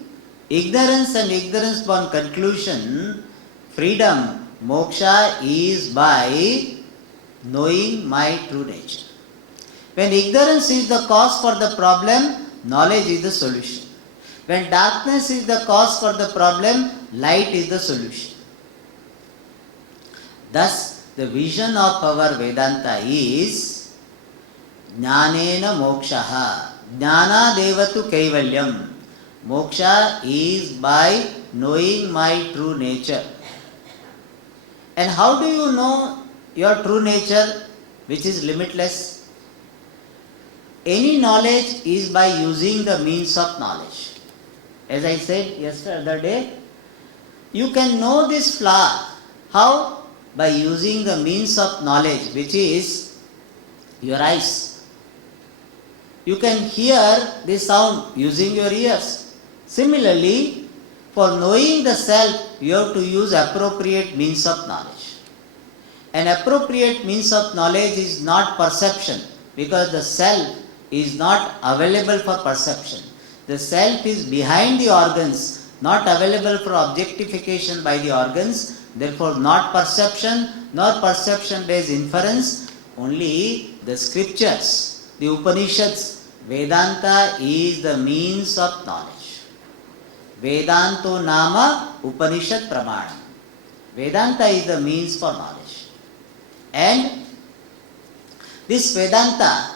ignorance and ignorance born conclusion, freedom, moksha is by knowing my true nature. When ignorance is the cause for the problem, knowledge is the solution. When darkness is the cause for the problem, light is the solution. Thus, the vision of our Vedanta is Jnanena mokshaha. Jnana devatu kaivalyam. Moksha is by knowing my true nature. And how do you know your true nature, which is limitless? Any knowledge is by using the means of knowledge. As I said yesterday, you can know this flower. How? By using the means of knowledge, which is your eyes. You can hear the sound using your ears. Similarly, for knowing the self, you have to use appropriate means of knowledge. An appropriate means of knowledge is not perception, because the self is not available for perception. The self is behind the organs, not available for objectification by the organs, therefore not perception, nor perception-based inference, only the scriptures, the Upanishads. Vedanta is the means of knowledge. Vedanto nama Upanishad Pramanam. Vedanta is the means for knowledge. And this Vedanta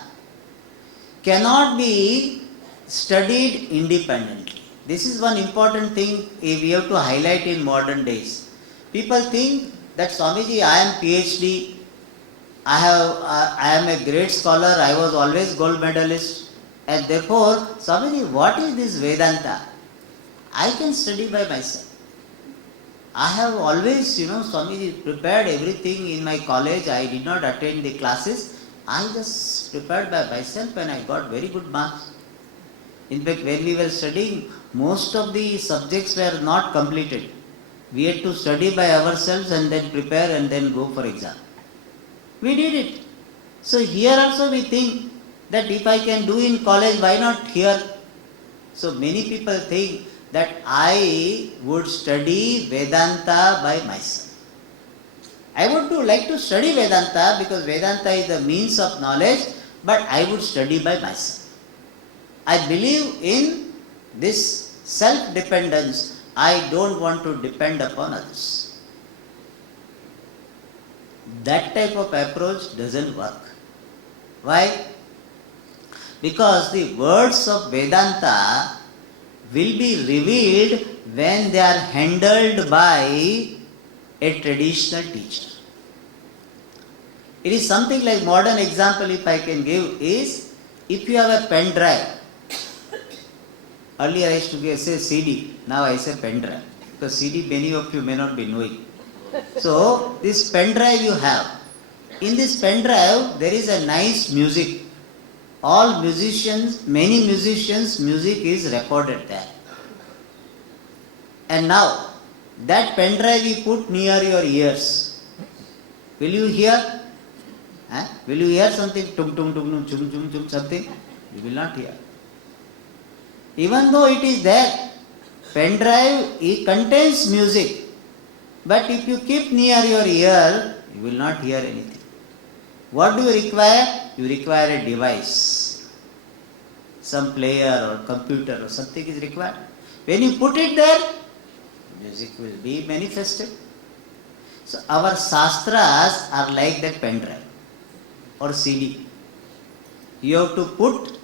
cannot be studied independently. This is one important thing we have to highlight in modern days. People think that Swamiji, I am PhD, I am a great scholar, I was always gold medalist, and therefore, Swamiji, what is this Vedanta? I can study by myself. I have always, Swamiji prepared everything in my college. I did not attend the classes. I just prepared by myself and I got very good marks. In fact, when we were studying, most of the subjects were not completed. We had to study by ourselves and then prepare and then go for exam. We did it. So here also we think that if I can do in college, why not here? So many people think that I would study Vedanta by myself. I would like to study Vedanta because Vedanta is the means of knowledge, but I would study by myself. I believe in this self-dependence. I don't want to depend upon others. That type of approach doesn't work. Why? Because the words of Vedanta will be revealed when they are handled by a traditional teacher. It is something like modern example if I can give is, if you have a pen drive. Earlier I used to say CD, now I say pen drive. Because CD many of you may not be knowing. So this pen drive you have. In this pen drive there is a nice music. All musicians, many musicians, music is recorded there. And now, that pen drive you put near your ears. Will you hear? Will you hear something? Tum tum tum tum chum chum chum something? You will not hear. Even though it is there, pen drive it contains music, but if you keep near your ear, you will not hear anything. What do you require? You require a device. Some player or computer or something is required. When you put it there, music will be manifested. So our shastras are like that pen drive or CD. You have to put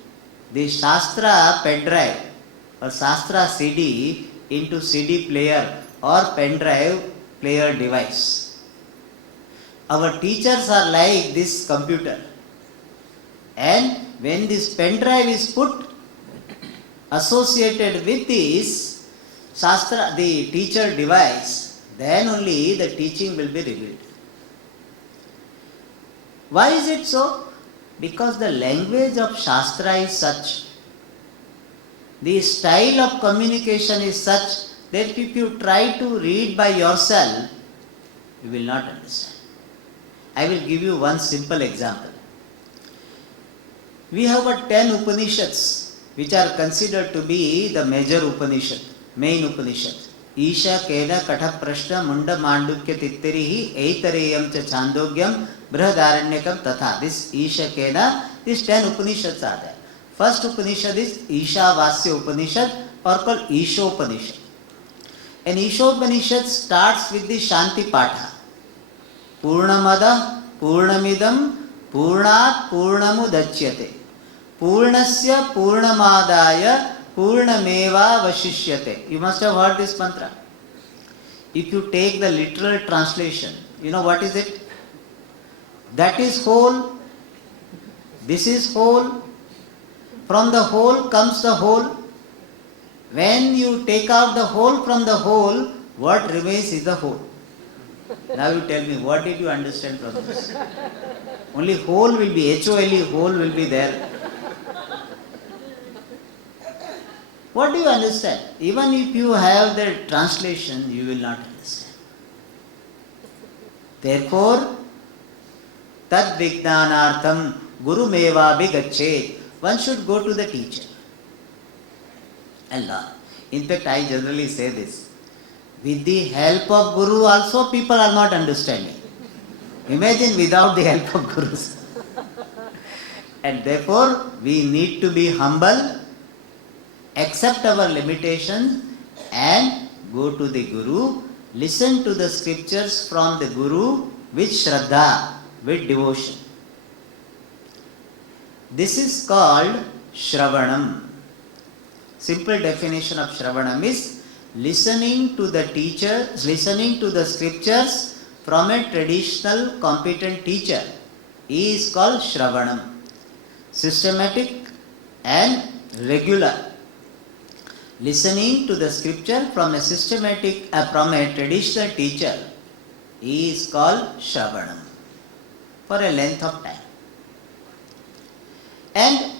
the shastra pen drive or shastra CD into CD player or pen drive player device. Our teachers are like this computer, and when this pen drive is put associated with this shastra, the teacher device, then only the teaching will be revealed. Why is it so? Because the language of shastra is such, the style of communication is such that if you try to read by yourself, you will not understand. I will give you one simple example. We have got 10 Upanishads which are considered to be the major Upanishad, main Upanishad. Isha Keda Katha Prashna Munda Mandukya Tittirihi Eitareyam Cha Chandogyam Brihadaranyakam Tatha. This Isha Keda, these 10 Upanishads are there. First Upanishad is Ishavasya Upanishad or called Ishopanishad. And Ishopanishad starts with the Shanti Patha. Purnamada Purnamidam Purnat Purnamudachyate Purnasya Purnamadaya Purnameva Vashishyate. You must have heard this mantra. If you take the literal translation, you know what is it? That is whole. This is whole. From the whole comes the whole. When you take out the whole from the whole, what remains is the whole. Now you tell me, what did you understand from this? Only whole will be, H-O-L-E, whole will be there. What do you understand? Even if you have the translation, you will not understand. Therefore, tad vijnanartham guru meva bhigachet. One should go to the teacher and learn. In fact, I generally say this. With the help of Guru also people are not understanding. Imagine without the help of Gurus. And therefore, we need to be humble, accept our limitations and go to the Guru, listen to the scriptures from the Guru with Shraddha, with devotion. This is called Shravanam. Simple definition of Shravanam is listening to the teacher, listening to the scriptures from a traditional competent teacher is called Shravanam. Systematic and regular. Listening to the scripture from a systematic, from a traditional teacher is called Shravanam for a length of time. And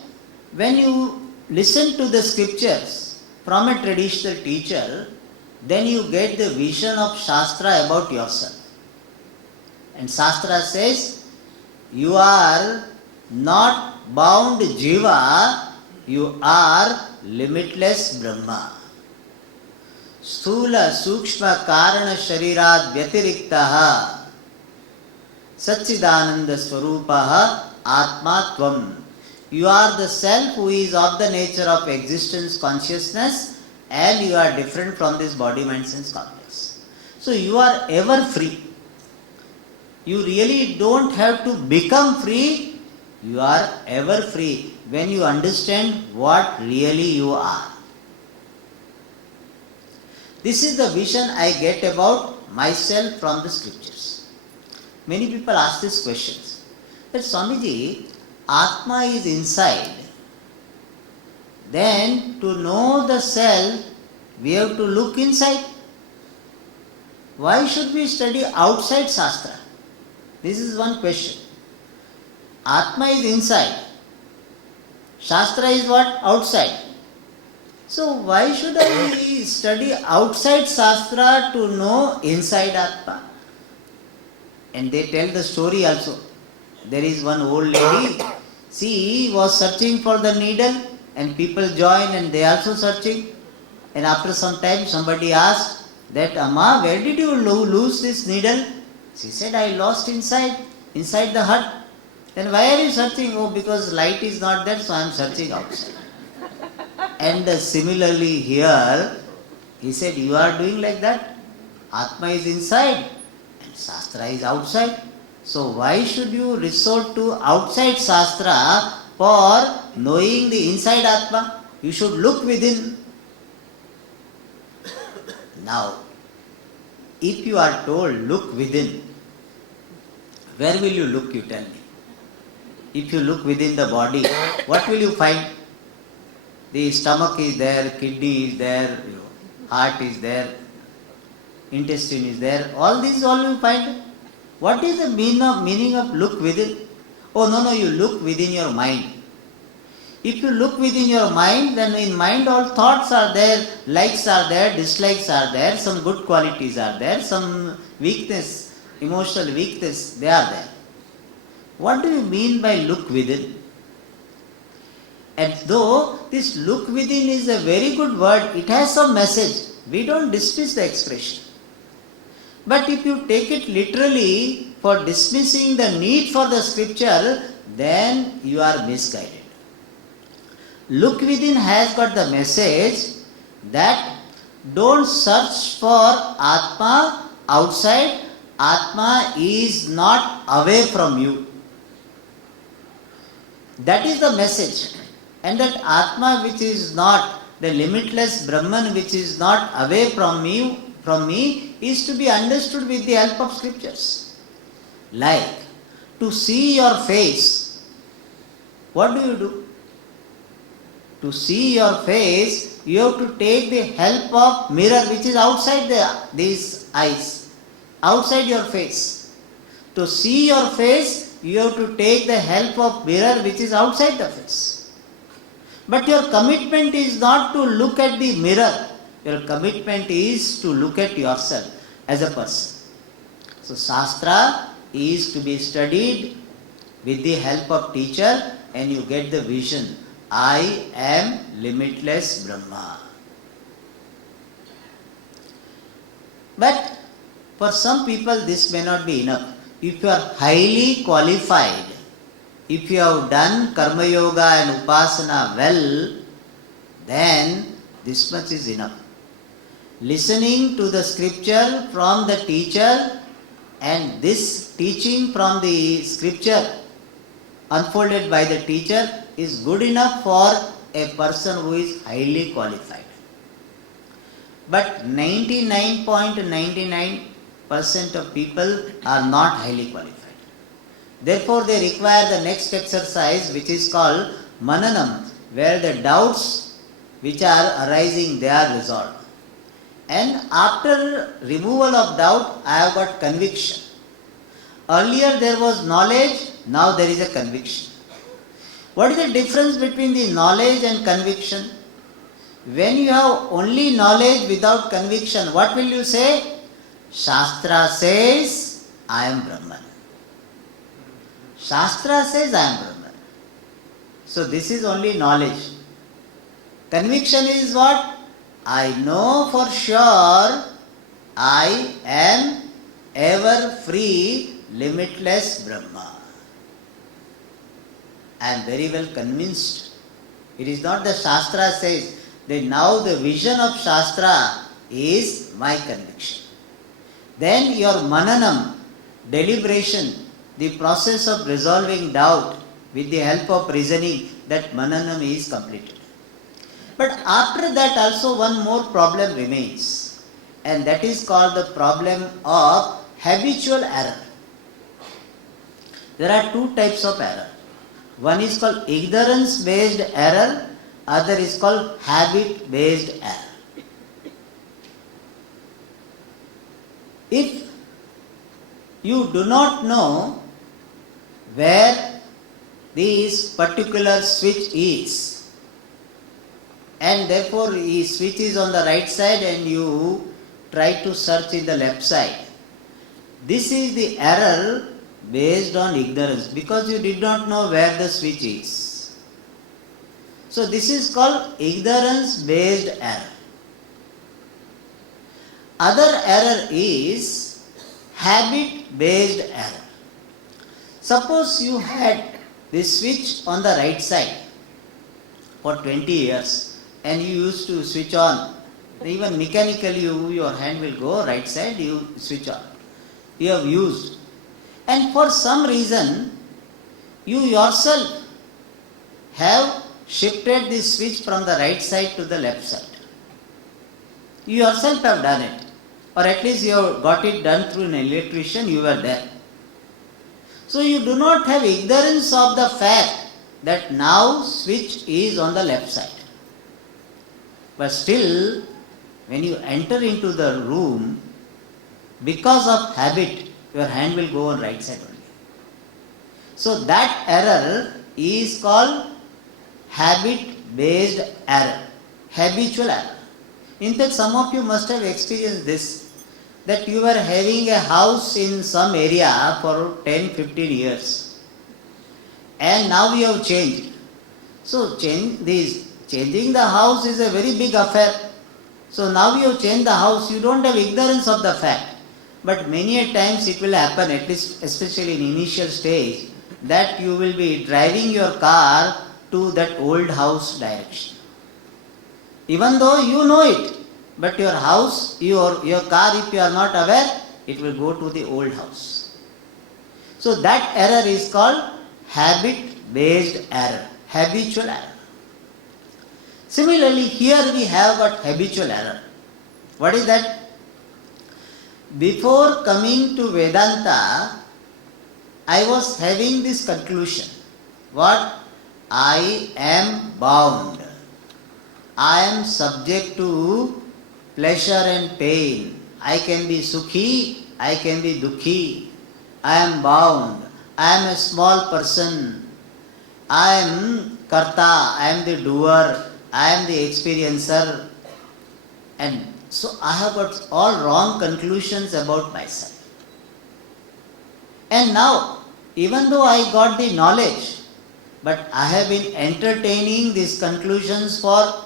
when you listen to the scriptures from a traditional teacher, then you get the vision of Shastra about yourself. And Shastra says, you are not bound Jiva, you are limitless Brahma. Sthula Sukshma Karana Sharirad Vyatiriktaha Satchidananda Swarupaha Atma Tvam. You are the self who is of the nature of existence, consciousness, and you are different from this body, mind, sense complex. So you are ever free. You really don't have to become free. You are ever free when you understand what really you are. This is the vision I get about myself from the scriptures. Many people ask these questions. That Swamiji, Atma is inside. Then to know the self, we have to look inside. Why should we study outside Shastra? This is one question. Atma is inside. Shastra is what? Outside. So why should I study outside Shastra to know inside Atma? And they tell the story also. There is one old lady, she was searching for the needle and people join and they also searching. And after some time somebody asked that, Amma, where did you lose this needle? She said, I lost inside the hut. Then why are you searching? Oh, because light is not there, so I am searching outside. And similarly here, he said, you are doing like that. Atma is inside and Shastra is outside. So why should you resort to outside Shastra for knowing the inside Atma? You should look within. Now, if you are told, look within, where will you look, you tell me? If you look within the body, what will you find? The stomach is there, kidney is there, heart is there, intestine is there. All these you find. What is the meaning of look within? Oh, no, you look within your mind. If you look within your mind, then in mind all thoughts are there, likes are there, dislikes are there, some good qualities are there, some weakness, emotional weakness, they are there. What do you mean by look within? And though this look within is a very good word, it has some message. We don't dismiss the expression. But if you take it literally for dismissing the need for the scripture, then you are misguided. Look within has got the message that don't search for Atma outside. Atma is not away from you. That is the message. And that Atma which is not, the limitless Brahman which is not away from me is to be understood with the help of scriptures. Like, to see your face, what do? To see your face, you have to take the help of mirror which is outside these eyes, outside your face. To see your face, you have to take the help of mirror which is outside the face. But your commitment is not to look at the mirror. Your commitment is to look at yourself as a person. So Shastra is to be studied with the help of teacher and you get the vision. I am limitless Brahma. But for some people this may not be enough. If you are highly qualified, if you have done Karma Yoga and Upasana well, then this much is enough. Listening to the scripture from the teacher and this teaching from the scripture unfolded by the teacher is good enough for a person who is highly qualified. But 99.99% of people are not highly qualified. Therefore, they require the next exercise which is called Mananam, where the doubts which are arising, they are resolved. And after removal of doubt, I have got conviction. Earlier there was knowledge, now there is a conviction. What is the difference between the knowledge and conviction? When you have only knowledge without conviction, what will you say? Shastra says, I am Brahman. Shastra says, I am Brahman. So this is only knowledge. Conviction is what? I know for sure I am ever free, limitless Brahma. I am very well convinced. It is not the Shastra says, that now the vision of Shastra is my conviction. Then your Mananam, deliberation, the process of resolving doubt with the help of reasoning, that Mananam is completed. But after that also one more problem remains, and that is called the problem of habitual error. There are two types of error. One is called ignorance based error, other is called habit based error. If you do not know where this particular switch is, and therefore his switch is on the right side and you try to search in the left side. This is the error based on ignorance, because you did not know where the switch is. So this is called ignorance based error. Other error is habit based error. Suppose you had this switch on the right side for 20 years and you used to switch on. Even mechanically your hand will go right side, you switch on. You have used. And for some reason you yourself have shifted this switch from the right side to the left side. You yourself have done it. Or at least you have got it done through an electrician, you were there. So you do not have ignorance of the fact that now switch is on the left side. But still, when you enter into the room, because of habit, your hand will go on right side only. So that error is called habit based error, habitual error. In fact, some of you must have experienced this, that you were having a house in some area for 10-15 years and now you have changed. So changing the house is a very big affair. So now you have changed the house, you don't have ignorance of the fact. But many a times it will happen, at least especially in initial stage, that you will be driving your car to that old house direction. Even though you know it, but your house, your car, if you are not aware, it will go to the old house. So that error is called habit-based error, habitual error. Similarly, here we have got habitual error. What is that? Before coming to Vedanta, I was having this conclusion. What? I am bound. I am subject to pleasure and pain. I can be sukhi, I can be dukhi. I am bound. I am a small person. I am karta, I am the doer, I am the experiencer. And so I have got all wrong conclusions about myself. And now, even though I got the knowledge, but I have been entertaining these conclusions for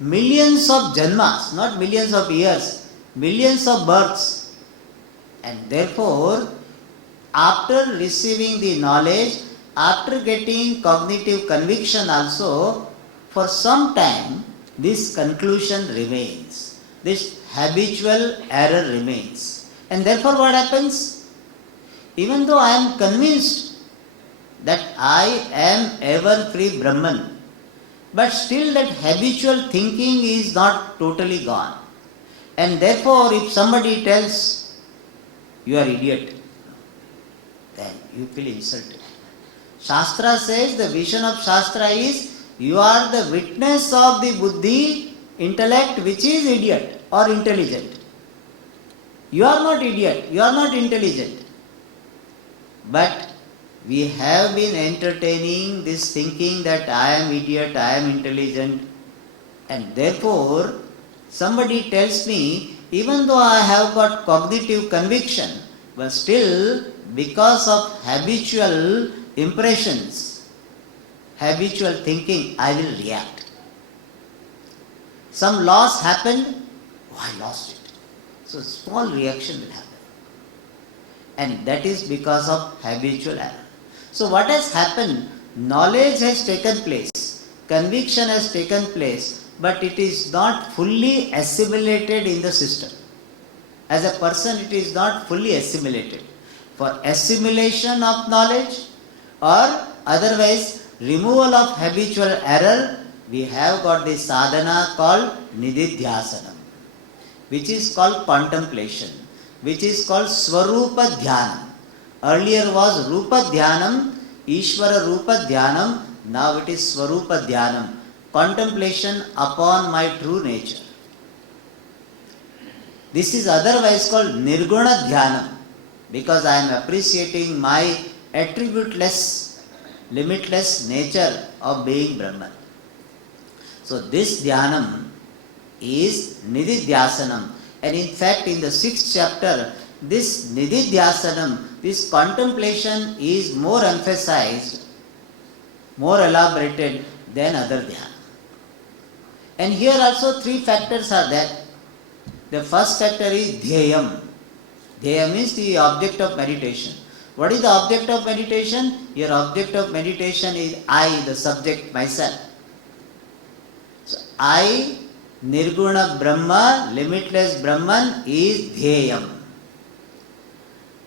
millions of janmas, not millions of years, millions of births. And therefore, after receiving the knowledge, after getting cognitive conviction also, for some time, this conclusion remains. This habitual error remains. And therefore what happens? Even though I am convinced that I am ever free Brahman, but still that habitual thinking is not totally gone. And therefore if somebody tells, you are idiot, then you feel insulted. Shastra says, the vision of Shastra is, you are the witness of the buddhi, intellect, which is idiot or intelligent. You are not idiot, you are not intelligent. But we have been entertaining this thinking that I am idiot, I am intelligent, and therefore somebody tells me, even though I have got cognitive conviction, but still because of habitual impressions, habitual thinking, I will react. Some loss happened, I lost it. So small reaction will happen. And that is because of habitual error. So what has happened? Knowledge has taken place, conviction has taken place, but it is not fully assimilated in the system. As a person, it is not fully assimilated. For assimilation of knowledge or otherwise removal of habitual error, we have got the sadhana called nididhyasanam, which is called contemplation, which is called swarupa dhyanam. Earlier was rupa dhyanam, Ishvara rupa dhyanam, now it is swarupa dhyanam, contemplation upon my true nature. This is otherwise called nirguna dhyanam, because I am appreciating my attributeless, limitless nature of being Brahman. So this dhyanam is nididhyasanam. And in fact, in the 6th chapter, this nididhyasanam, this contemplation is more emphasized, more elaborated than other dhyana. And here also 3 factors are there. The first factor is dhyayam. Dhyayam means the object of meditation. What is the object of meditation? Your object of meditation is I, the subject, myself. So I, Nirguna Brahma, limitless Brahman, is dhyayam.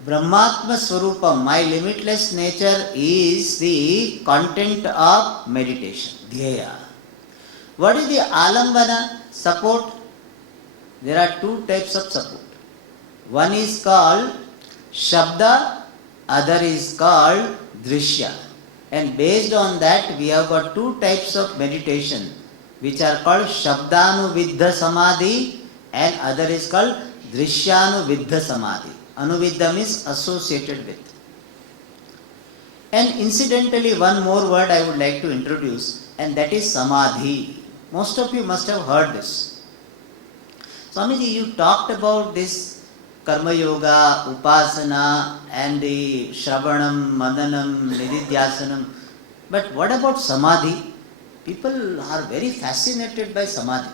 Brahmatma Swarupam, my limitless nature, is the content of meditation, dhyaya. What is the alambana, support? There are 2 types of support. One is called Shabda, other is called Drishya. And based on that, we have got 2 types of meditation, which are called Shabdanuviddha Samadhi and other is called Drishyanuviddha Samadhi. Anuviddha means associated with. And incidentally, one more word I would like to introduce, and that is Samadhi. Most of you must have heard this. Swamiji, you talked about this Karma Yoga, Upasana and the Shravanam, Mananam, Nididhyasanam. But what about Samadhi? People are very fascinated by Samadhi.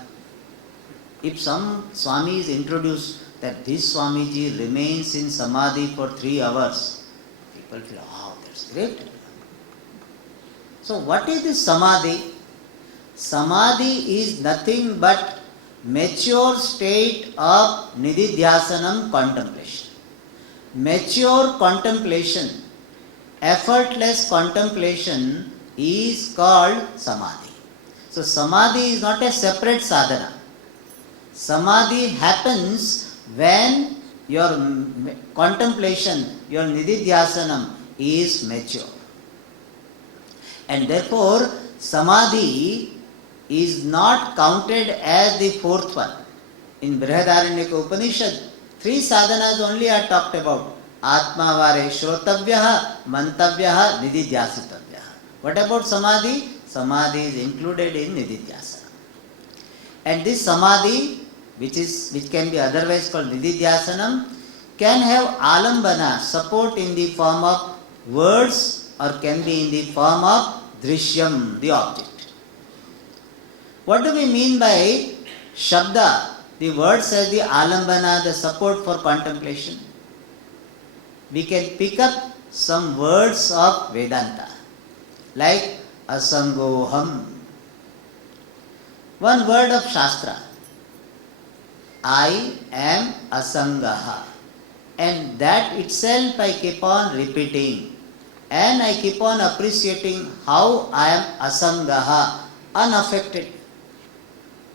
If some Swami is introduced that this Swamiji remains in Samadhi for 3 hours, people feel, wow, that's great. So what is this Samadhi? Samadhi is nothing but mature state of Nididhyasanam contemplation. Mature contemplation, effortless contemplation is called Samadhi. So Samadhi is not a separate sadhana. Samadhi happens when your contemplation, your Nididhyasanam is mature. And therefore, Samadhi is not counted as the 4th one. In Brihadaranyaka Upanishad, 3 sadhanas only are talked about. Atmavare Shrotavyaha, Mantavyaha, Nididhyasitavyaha. What about Samadhi? Samadhi is included in Nididhyasana. And this Samadhi, which can be otherwise called Nididhyasanam, can have alambana, support in the form of words or can be in the form of drishyam, the object. What do we mean by Shabda? The word says the alambana, the support for contemplation. We can pick up some words of Vedanta, like asangoham. One word of Shastra, I am asangaha. And that itself I keep on repeating. And I keep on appreciating how I am asangaha, unaffected.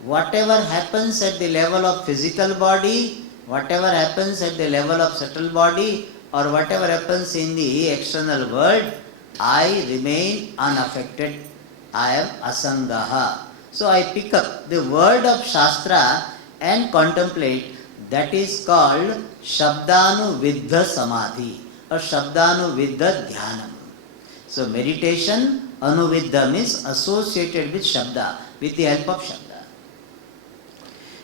Whatever happens at the level of physical body, whatever happens at the level of subtle body, or whatever happens in the external world, I remain unaffected. I am asangaha. So I pick up the word of Shastra and contemplate. That is called Shabdanuviddha Samadhi or Shabdanuviddha Dhyanam. So meditation, Anuviddha means associated with Shabda, with the help of Shabda.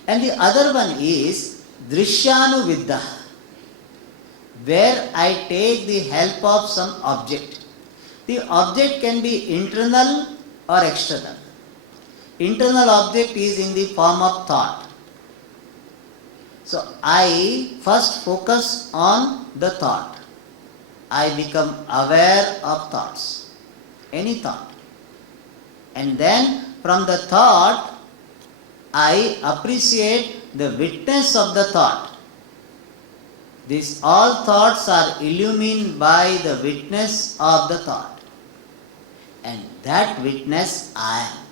And the other one is Drishyanuviddha, where I take the help of some object. The object can be internal or external. Internal object is in the form of thought. So I first focus on the thought. I become aware of thoughts, any thought. And then from the thought, I appreciate the witness of the thought. These all thoughts are illumined by the witness of the thought. And that witness I am.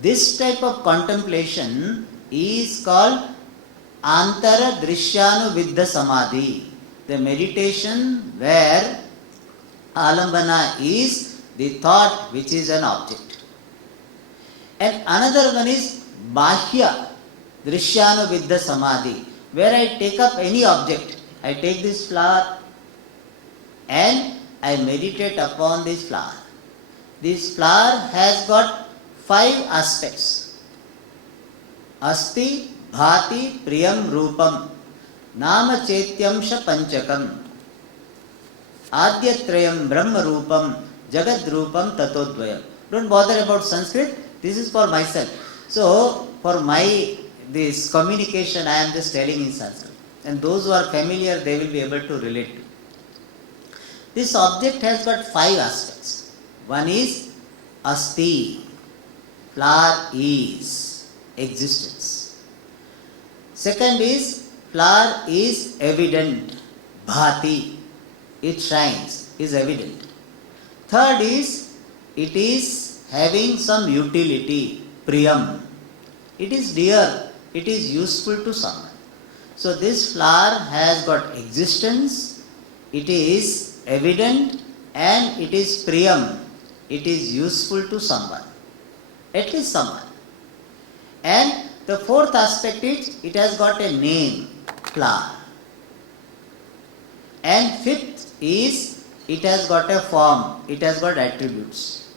This type of contemplation is called Antara Drishyanuviddha Samadhi. The meditation where alambana is the thought which is an object. And another one is Bahya Drishyanuviddha Samadhi, where I take up any object. I take this flower and I meditate upon this flower. This flower has got 5 aspects. Asti, bhati, priyam, rupam, nama chetyamsha panchakam, adyatrayam brahma rupam, jagad rupam tatodvayam. Don't bother about Sanskrit, this is for myself. So, for this communication I am just telling in Sanskrit. And those who are familiar, they will be able to relate to. This object has got 5 aspects. One is asti, flower is, existence. Second is flower is evident, bhati, it shines, is evident. Third is it is having some utility, priyam, it is dear, it is useful to someone. So this flower has got existence, it is evident, and it is priyam, it is useful to someone, at least someone. And the fourth aspect is it has got a name, flower. And fifth is it has got a form, it has got attributes,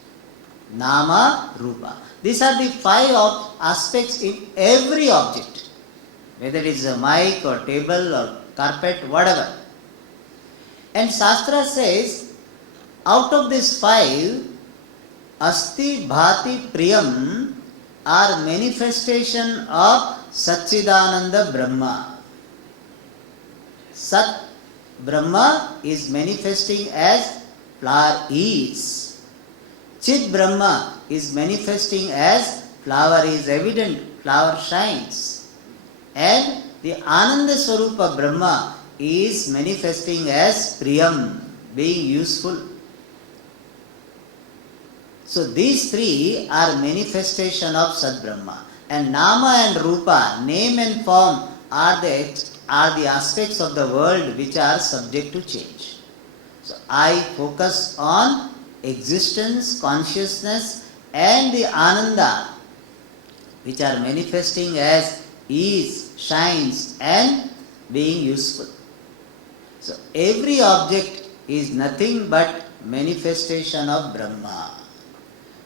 nama, rupa. These are the 5 aspects in every object, whether it is a mic or table or carpet, whatever. And Shastra says, out of these 5, asti, bhati, priyam are manifestation of Satchidananda Brahma. Sat Brahma is manifesting as flower is. Chit Brahma is manifesting as flower is evident, flower shines. And the Ananda Swarupa Brahma is manifesting as Priyam, being useful. So these 3 are manifestation of Sat Brahma. And Nama and Rupa, name and form, are the aspects of the world which are subject to change. So I focus on existence, consciousness, and the Ananda, which are manifesting as ease, shines, and being useful. So every object is nothing but manifestation of Brahma.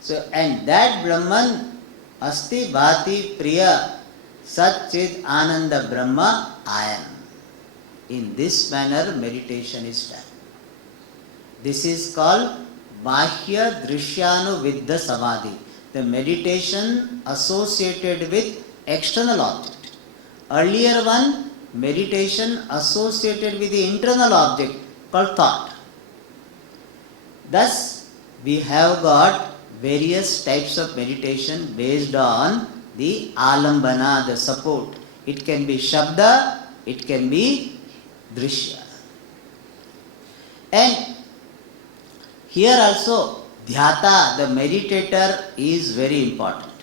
So, and that Brahman, Asti, Bhati, Priya, Sat, Chit, Ananda, Brahma, I am. In this manner, meditation is done. This is called Bahya Drishyanu Viddha Samadhi, the meditation associated with external object. Earlier one, meditation associated with the internal object called thought. Thus, we have got various types of meditation based on the alambana, the support. It can be shabda, it can be drishya. And here also, dhyata, the meditator, is very important.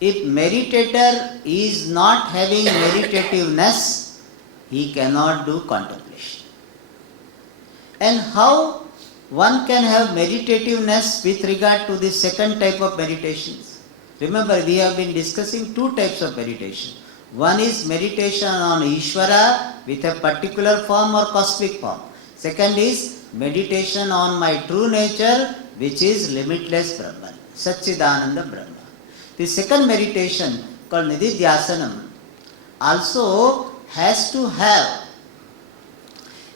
If meditator is not having meditativeness, he cannot do contemplation. And how one can have meditativeness with regard to the second type of meditations? Remember, we have been discussing 2 types of meditation. One is meditation on Ishvara with a particular form or cosmic form. Second is meditation on my true nature, which is limitless Brahman, Satchidananda Brahma. The second meditation, called Nididhyasanam, also has to have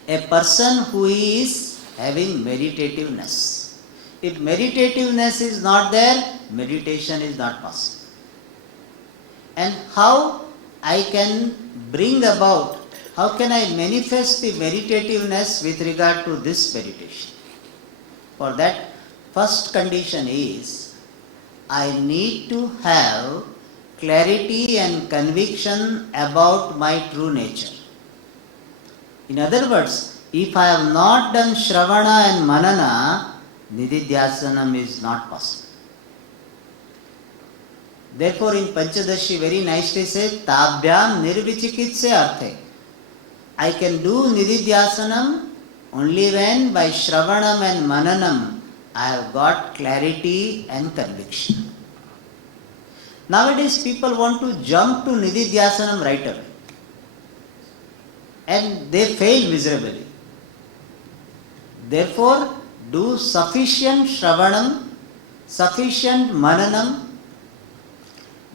a person who is having meditativeness. If meditativeness is not there, meditation is not possible. And how I can bring about, how can I manifest the meditativeness with regard to this meditation? For that, first condition is, I need to have clarity and conviction about my true nature. In other words, if I have not done Shravana and Manana, Nididhyasanam is not possible. Therefore, in Panchadashi very nicely says, Tabhyam nirvichikitse arthe. I can do Nididhyasanam only when by Shravanam and Mananam I have got clarity and conviction. Nowadays people want to jump to Nididhyasanam right away. And they fail miserably. Therefore, do sufficient Shravanam, sufficient mananam,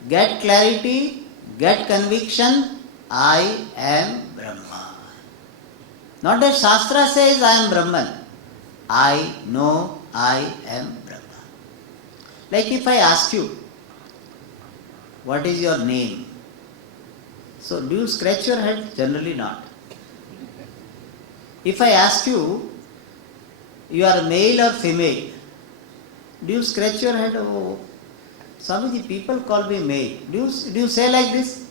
get clarity, get conviction, I am Brahma. Not that Shastra says I am Brahman. I know I am Brahma. Like if I ask you, what is your name? So do you scratch your head? Generally not. If I ask you, you are male or female, do you scratch your head? Oh, Swamiji, people call me male. Do you say like this?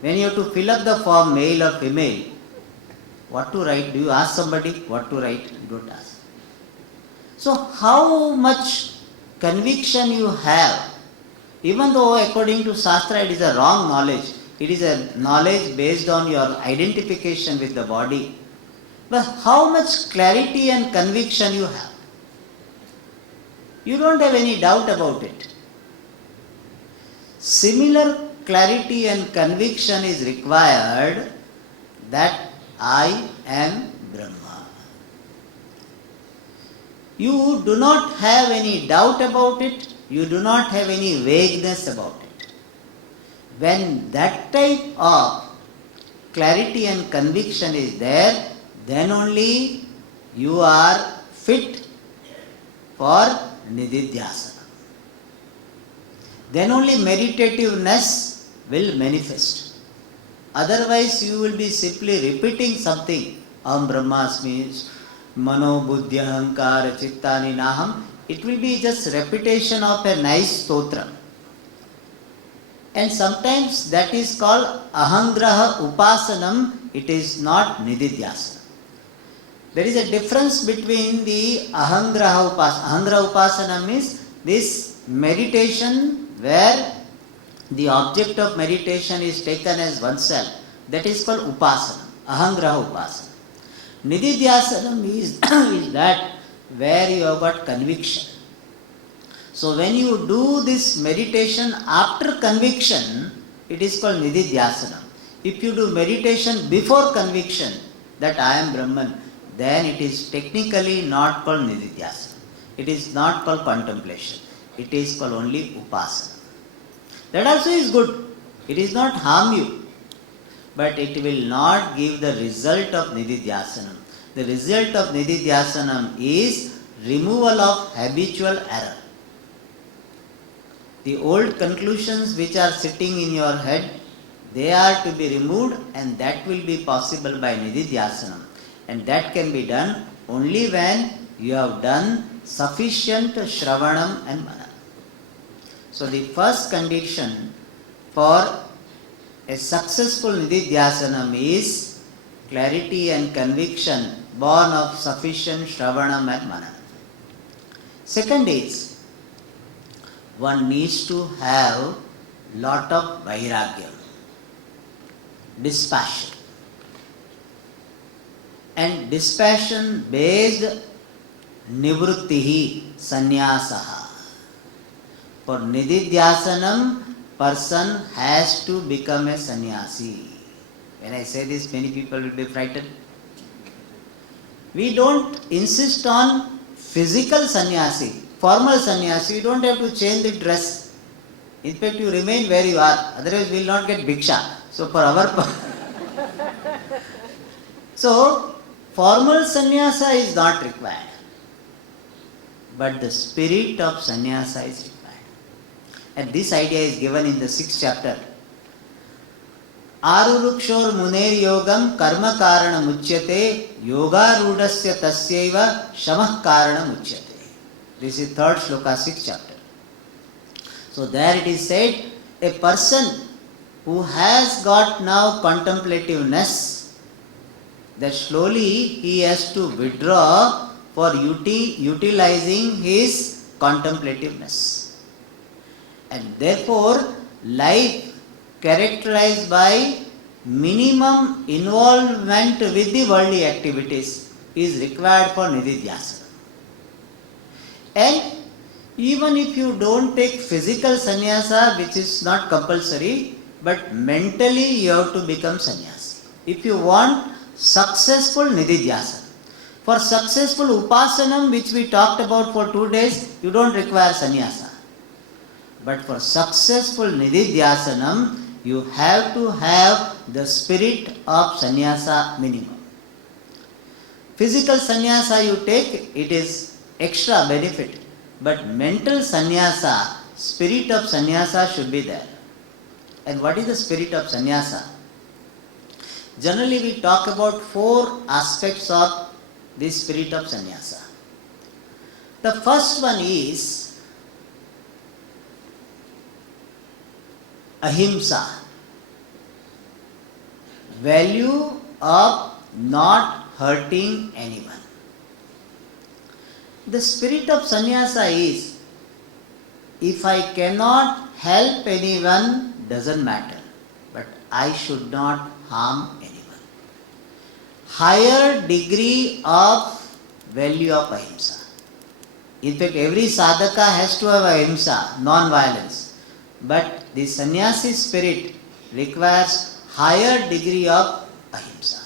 When you have to fill up the form male or female, what to write? Do you ask somebody what to write? You don't ask. So how much conviction you have, even though according to Shastra it is a wrong knowledge, it is a knowledge based on your identification with the body, but how much clarity and conviction you have? You don't have any doubt about it. Similar clarity and conviction is required that I am Brahma. You do not have any doubt about it, you do not have any vagueness about it. When that type of clarity and conviction is there, then only you are fit for Nididhyasana. Then only meditativeness will manifest. Otherwise you will be simply repeating something. Aham Brahmasmi, Mano Buddhya Ahankara Chittani Naham. It will be just repetition of a nice stotra. And sometimes that is called Ahangraha Upasanam. It is not Nididhyasana. There is a difference between the Ahangraha Upasana. Ahangraha Upasana means this meditation where the object of meditation is taken as oneself. That is called Upasana. Ahangraha Upasana. Nididhyasana is that where you have got conviction. So when you do this meditation after conviction, it is called Nididhyasana. If you do meditation before conviction, that I am Brahman, then it is technically not called Nididhyasana. It is not called contemplation. It is called only Upasana. That also is good. It is not harm you. But it will not give the result of Nididhyasana. The result of Nididhyasana is removal of habitual error. The old conclusions which are sitting in your head, they are to be removed, and that will be possible by Nididhyasana. And that can be done only when you have done sufficient Shravanam and Manana. So the first condition for a successful Nididhyasana is clarity and conviction born of sufficient Shravanam and Manana. Second is, one needs to have lot of vairagya, dispassion. And dispassion based nivrittihi sannyasaha. For Nididhyasanam, person has to become a sannyasi. When I say this, many people will be frightened. We don't insist on physical sannyasi, formal sannyasi. You don't have to change the dress. In fact, you remain where you are. Otherwise, we will not get bhiksha. So, for our so, formal sannyasa is not required. But the spirit of sannyasa is required. And this idea is given in the 6th chapter. Arurukshor muner yogam karma karana muchyate yoga rudasya tasyaiva shamah karana muchyate. This is 3rd shloka, 6th chapter. So there it is said, a person who has got now contemplativeness, that slowly he has to withdraw for utilizing his contemplativeness. And therefore, life characterized by minimum involvement with the worldly activities is required for Nididhyasana. And even if you don't take physical sannyasa, which is not compulsory, but mentally you have to become sannyasi. If you want successful Nididhyasana. For successful upasanam, which we talked about for 2 days, you don't require sannyasa. But for successful nididhyasanam, you have to have the spirit of sannyasa minimum. Physical sannyasa you take, it is extra benefit. But mental sannyasa, spirit of sannyasa should be there. And what is the spirit of sannyasa? Generally we talk about 4 aspects of this spirit of sannyasa. The first one is ahimsa, value of not hurting anyone. The spirit of sannyasa is, if I cannot help anyone, doesn't matter, but I should not harm anyone. Higher degree of value of ahimsa. In fact, every sadhaka has to have ahimsa, non-violence. But the sannyasi spirit requires higher degree of ahimsa.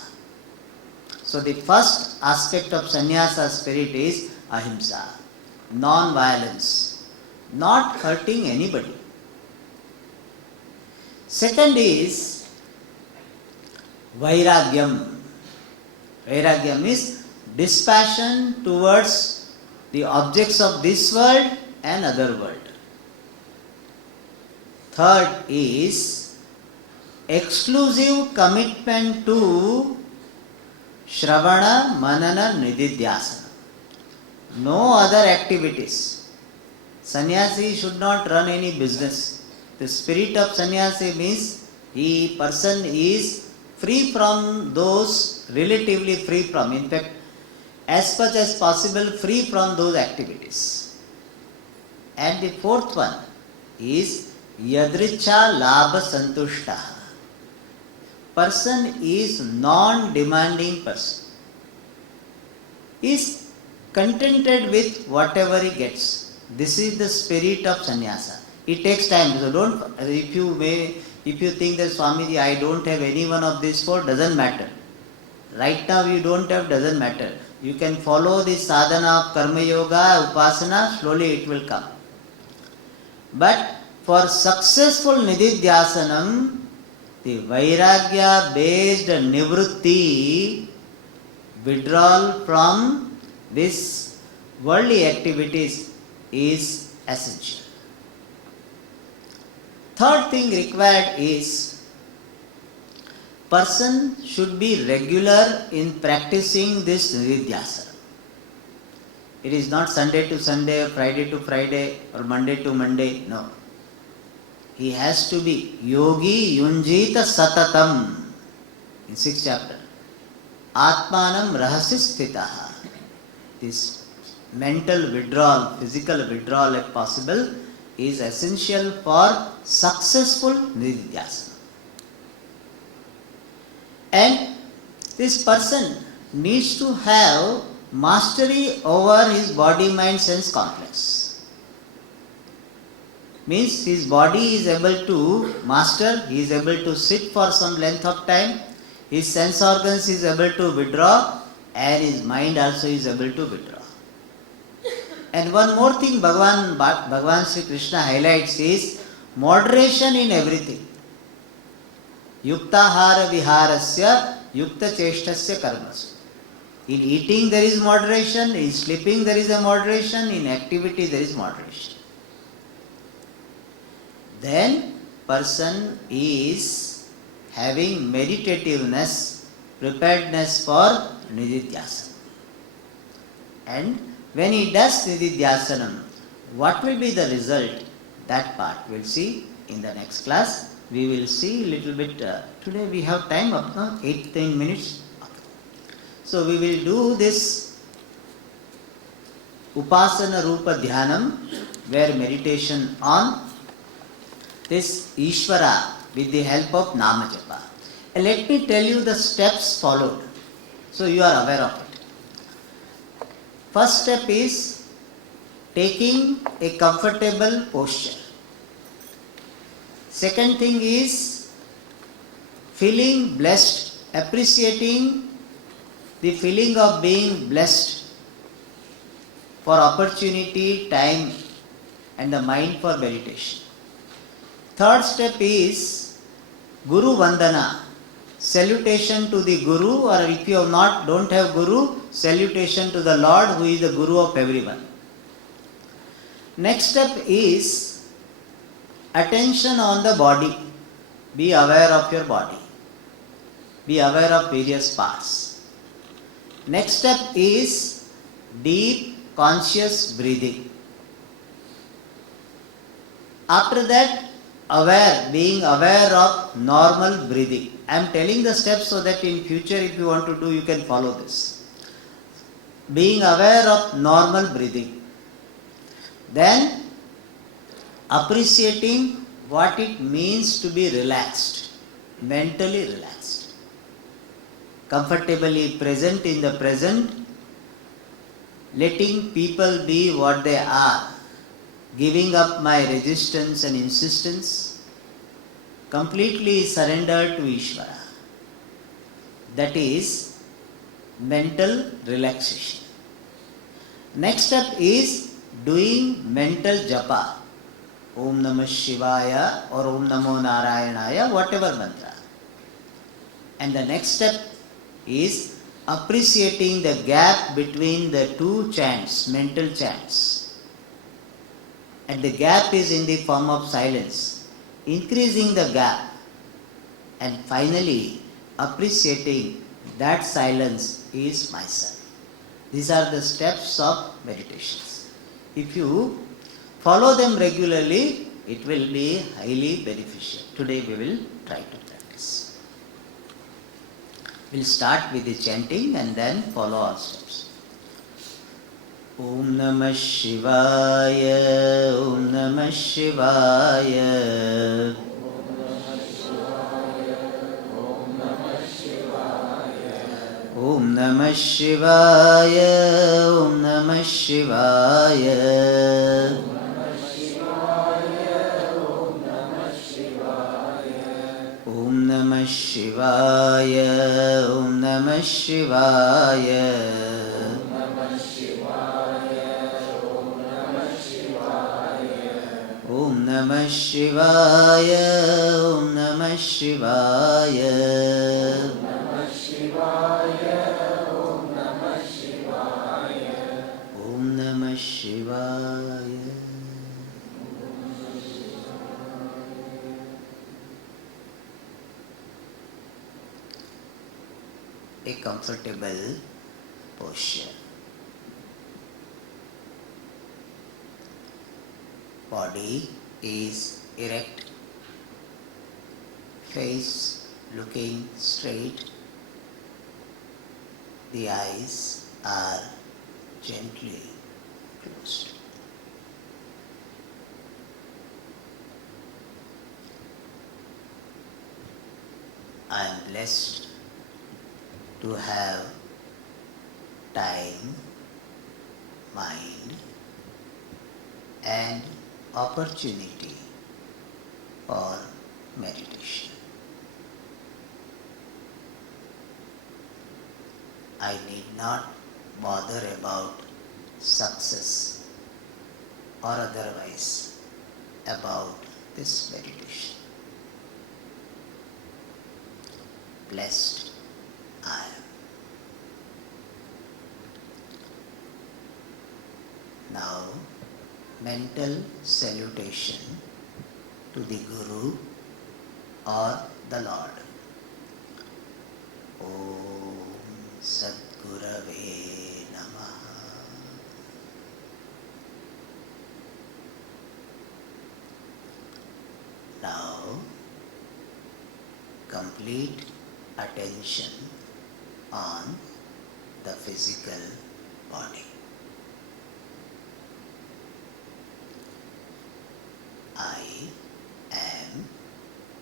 So the first aspect of sannyasa spirit is ahimsa, non-violence, not hurting anybody. Second is vairagyam. Vairagyam is dispassion towards the objects of this world and other world. Third is exclusive commitment to Shravana, Manana, Nididhyasana. No other activities. Sannyasi should not run any business. The spirit of sannyasi means person is free from those, relatively free from, in fact, as much as possible free from those activities. And the fourth one is yadricha labha santushta. Person is non-demanding person. Is contented with whatever he gets. This is the spirit of sannyasa. It takes time. So don't, if you think that Swamiji, I don't have any one of these 4, doesn't matter. Right now you don't have, doesn't matter. You can follow the sadhana of karma yoga, upasana, slowly it will come. But for successful nididhyasanam, the vairagya based nivrutti, withdrawal from this worldly activities, is essential. Third thing required is person should be regular in practicing this nididhyasana. It is not Sunday to Sunday, Friday to Friday, or Monday to Monday. No. He has to be yogi yunjita satatam in 6th chapter. Atmanam rahasis stitaha. This mental withdrawal, physical withdrawal if possible, is essential for successful nididhyasana. And this person needs to have mastery over his body, mind, sense complex. Means his body is able to master, he is able to sit for some length of time, his sense organs is able to withdraw, and his mind also is able to withdraw. And one more thing Bhagavan Sri Krishna highlights is moderation in everything. Yuktahara viharasya yukta cheshtasya karmasu. In eating there is moderation, in sleeping there is a moderation, in activity there is moderation. Then person is having meditativeness, preparedness for nididhyasana. And when he does nididhyasanam, what will be the result? That part we'll see in the next class. We will see a little bit. Today we have time up now, 8-10 minutes. So we will do this Upasana Rupa Dhyanam, where meditation on this Ishvara with the help of Nama Japa. And let me tell you the steps followed, so you are aware of it. First step is taking a comfortable posture. Second thing is feeling blessed, appreciating the feeling of being blessed for opportunity, time, and the mind for meditation. Third step is Guru Vandana, salutation to the Guru, or if you don't have Guru, salutation to the Lord who is the Guru of everyone. Next step is attention on the body. Be aware of your body. Be aware of various parts. Next step is deep conscious breathing. After that, being aware of normal breathing. I am telling the steps so that in future if you want to do, you can follow this. Being aware of normal breathing. Then appreciating what it means to be relaxed, mentally relaxed, comfortably present in the present, letting people be what they are, giving up my resistance and insistence, completely surrendered to Ishvara. That is mental relaxation. Next step is doing mental japa. Om Namah Shivaya or Om Namo Narayanaya, whatever mantra. And the next step is appreciating the gap between the two chants, mental chants. And the gap is in the form of silence. Increasing the gap. And finally, appreciating that silence is myself. These are the steps of meditations. If you follow them regularly, it will be highly beneficial. Today we will try to practice. We'll start with the chanting and then follow our steps. Om Namah Shivaya, Om Namah Shivaya. Om Namah Shivaya, Om Namah Shivaya. Om Namah Shivaya, Om Namah Shivaya. Om Namah Shivaya, Om Namah Shivaya. Om Namah Shivaya. A comfortable posture. Body is erect, face looking straight. The eyes are gently closed. I am blessed to have time, mind, and opportunity for meditation. I need not bother about success or otherwise about this meditation. Blessed I am. Now, mental salutation to the Guru or the Lord. Om Sadgurave Namaha. Now, complete attention on the physical body. I am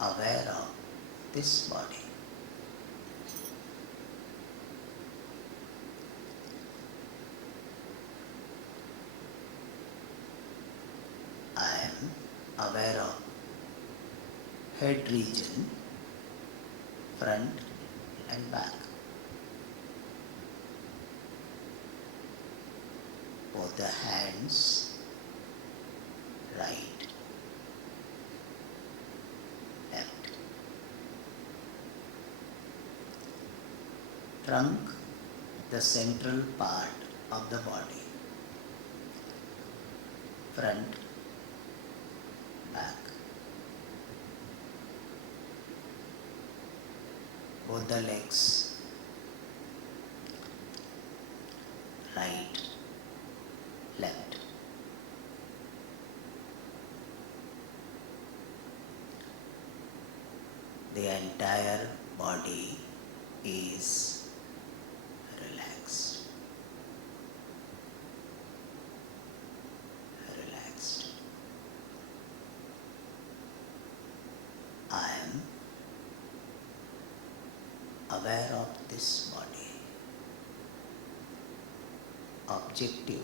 aware of this body. I am aware of head region, front and back. both the hands, right, left. Trunk, the central part of the body. Front, back. Both the legs, right, left. The entire body is relaxed. Relaxed. I am aware of this body, objective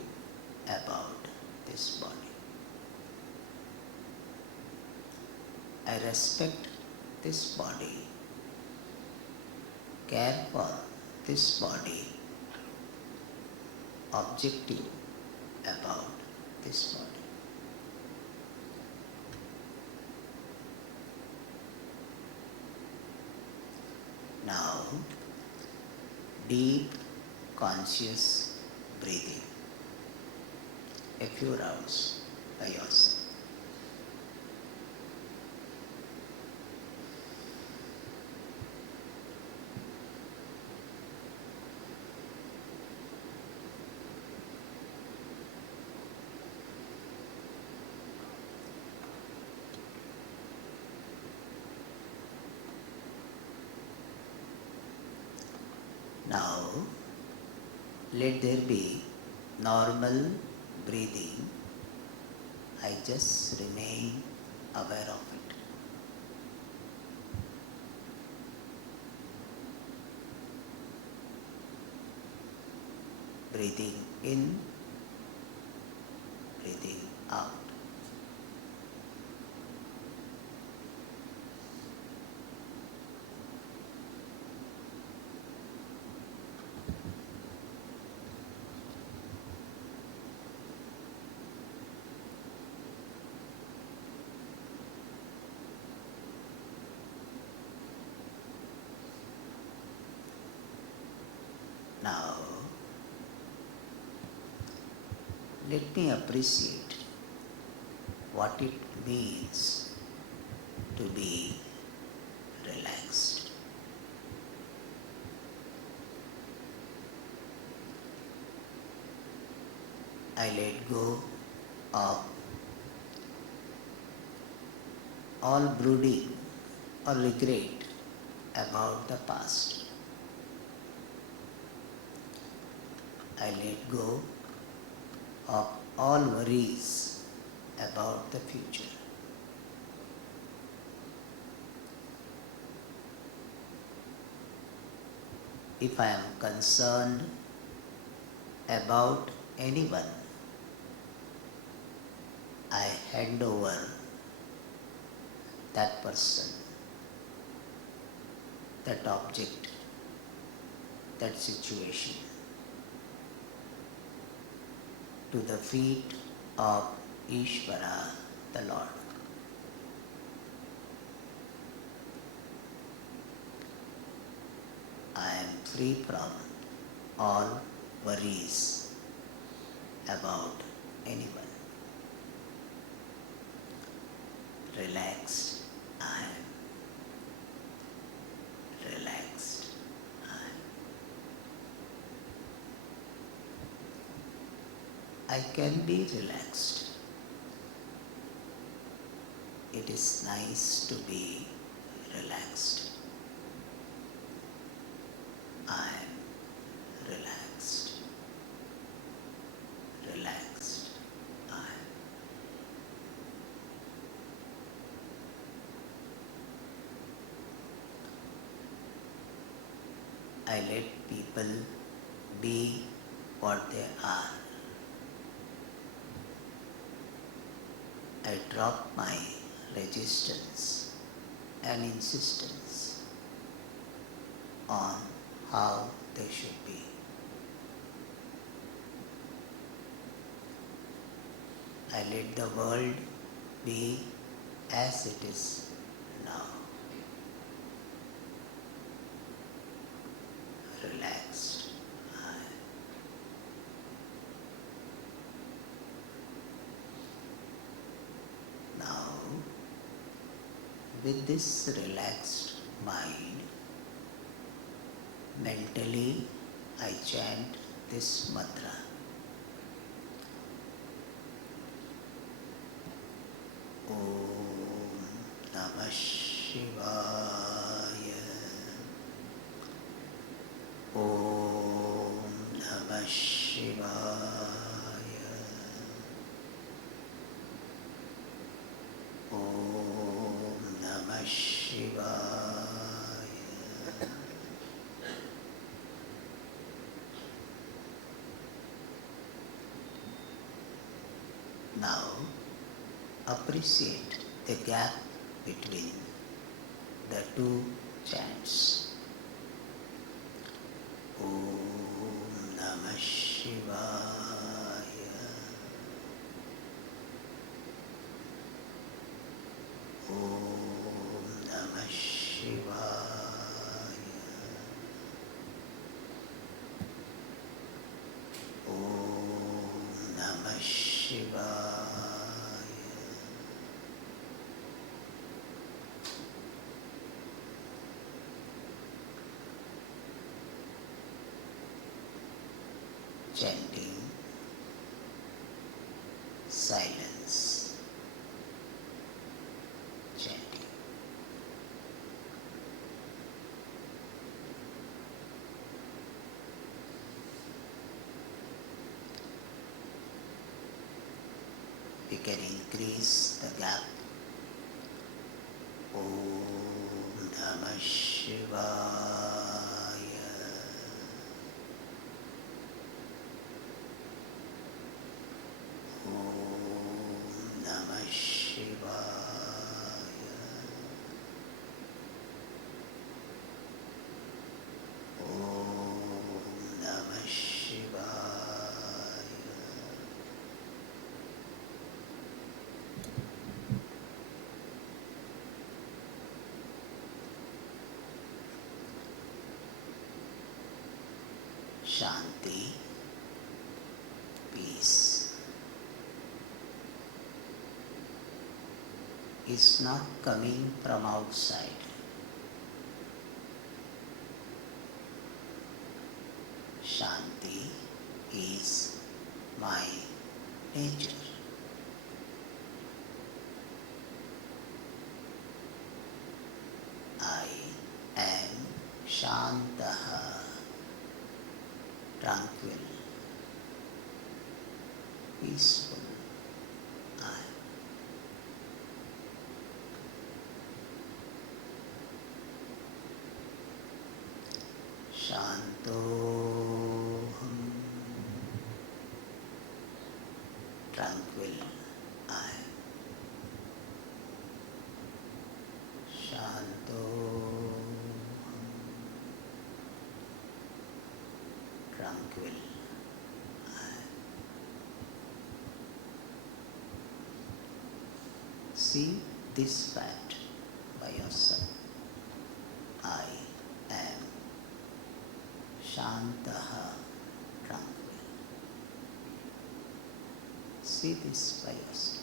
about this body. I respect this body, care for this body, objective about this body. Now, deep conscious breathing, a few rounds by yourself. Now, let there be normal breathing. I just remain aware of it. Breathing in, breathing out. Now, let me appreciate what it means to be relaxed. I let go of all brooding or regret about the past. I let go of all worries about the future. If I am concerned about anyone, I hand over that person, that object, that situation to the feet of Ishvara, the Lord. I am free from all worries about anyone. Relaxed I am. Relaxed I am. I can be relaxed. It is nice to be relaxed. I am relaxed. Relaxed I am. I let people be what they are. I drop my resistance and insistence on how they should be. I let the world be as it is now. Relaxed. Now, with this relaxed mind, mentally I chant this mantra. Om Namah Shivaya. Om Namah Shivaya. Om Namah Shivaya. Now, appreciate the gap between the two chants. Om Namah Shivaya. Om Namah Shivaya. Om Namah Shivaya. Chanting silence. Chanting. We can increase the gap. Om Namah Shivaya. Om Namah Shivaya. Om Namah Shivaya. Shanti, peace, is not coming from outside. Shanti is my nature. I am Shantaha, tranquil, peaceful. I. Shantoham, tranquil. I. Shantoham, tranquil. See this fact by yourself. I am Shantaha, tranquil. See this by yourself.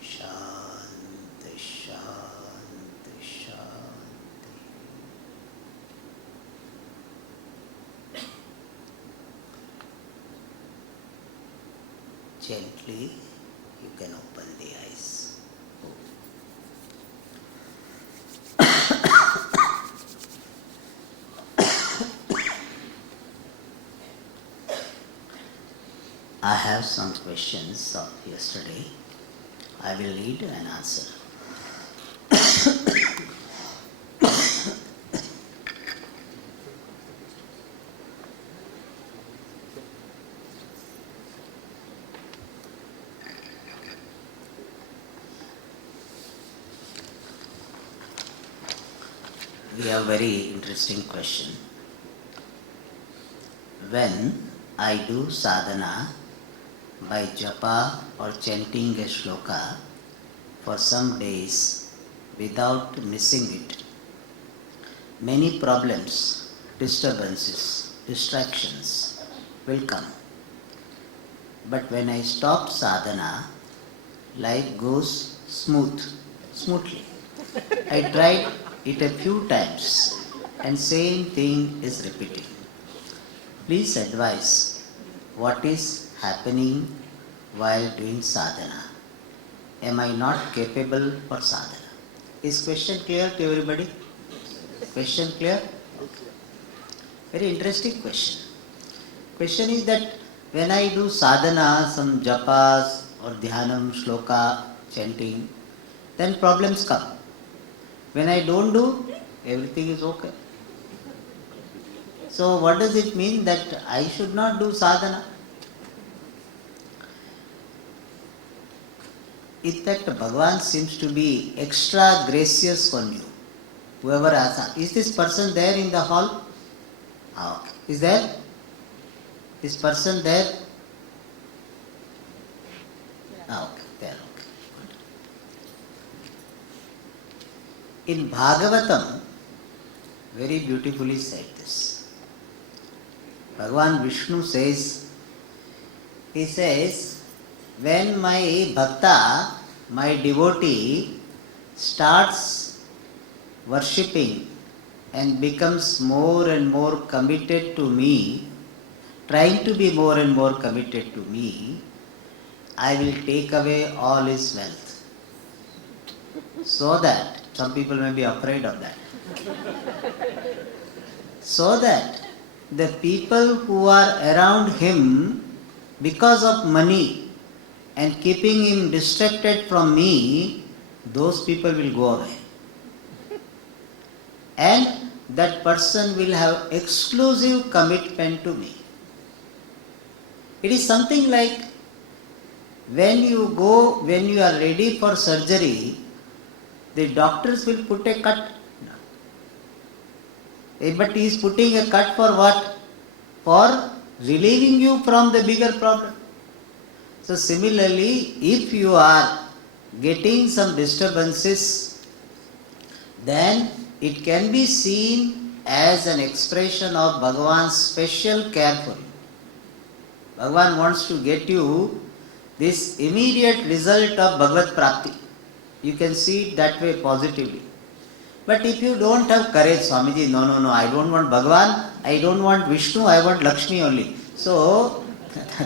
Shanti, Shanti, Shanti. Gently, you can open the eyes. I have some questions of yesterday. I will read and answer. we have very interesting question. When I do sadhana by japa or chanting a shloka for some days without missing it, many problems, disturbances, distractions will come. But when I stop sadhana, life goes smoothly. I tried it a few times and same thing is repeating. Please advise what is happening while doing sadhana. Am I not capable for sadhana? Is question clear to everybody? Question clear? Very interesting question. Question is that when I do sadhana, some japas or dhyanam, shloka, chanting, then problems come. When I don't do, everything is okay. So what does it mean that I should not do sadhana? In fact, Bhagavan seems to be extra gracious on you. Whoever asks, is this person there in the hall? Okay. Is there? This person there? Okay, there, okay. Good. In Bhagavatam, very beautifully said this. Bhagavan Vishnu says, he says, when my bhakta, my devotee, starts worshipping and becomes more and more committed to me, trying to be more and more committed to me, I will take away all his wealth. So that, some people may be afraid of that. So that the people who are around him, because of money and keeping him distracted from me, those people will go away. And that person will have exclusive commitment to me. It is something like when you are ready for surgery, the doctors will put a cut. But he is putting a cut for what? For relieving you from the bigger problem. So similarly, if you are getting some disturbances, then it can be seen as an expression of Bhagavan's special care for you. Bhagavan wants to get you this immediate result of Bhagavad Prapti. You can see it that way positively. But if you don't have courage, Swamiji, no, I don't want Bhagavan, I don't want Vishnu, I want Lakshmi only. So,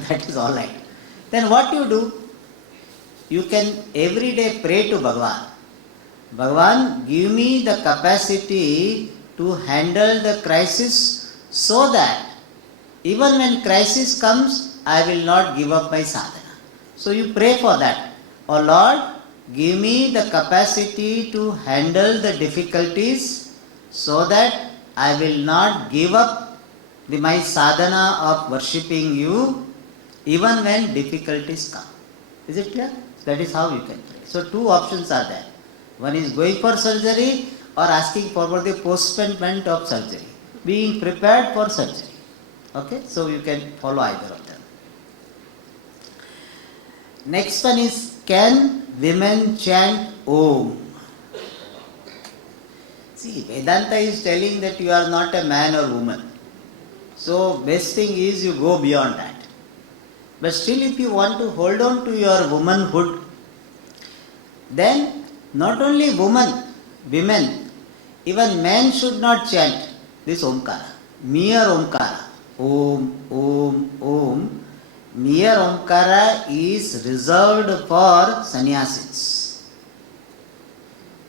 that is all right. Then what you do? You can every day pray to Bhagavan. Bhagavan, give me the capacity to handle the crisis so that even when crisis comes, I will not give up my sadhana. So you pray for that. Oh Lord, give me the capacity to handle the difficulties so that I will not give up my sadhana of worshipping you even when difficulties come. Is it clear? That is how you can pray. So two options are there. One is going for surgery or asking for the postponement of surgery. Being prepared for surgery. Okay, so you can follow either of them. Next one is, can women chant Om? See, Vedanta is telling that you are not a man or woman. So, best thing is you go beyond that. But still, if you want to hold on to your womanhood, then not only women, even men should not chant this Omkara. Mere Omkara. Om, Om, Om. Mere Omkara is reserved for sannyasis.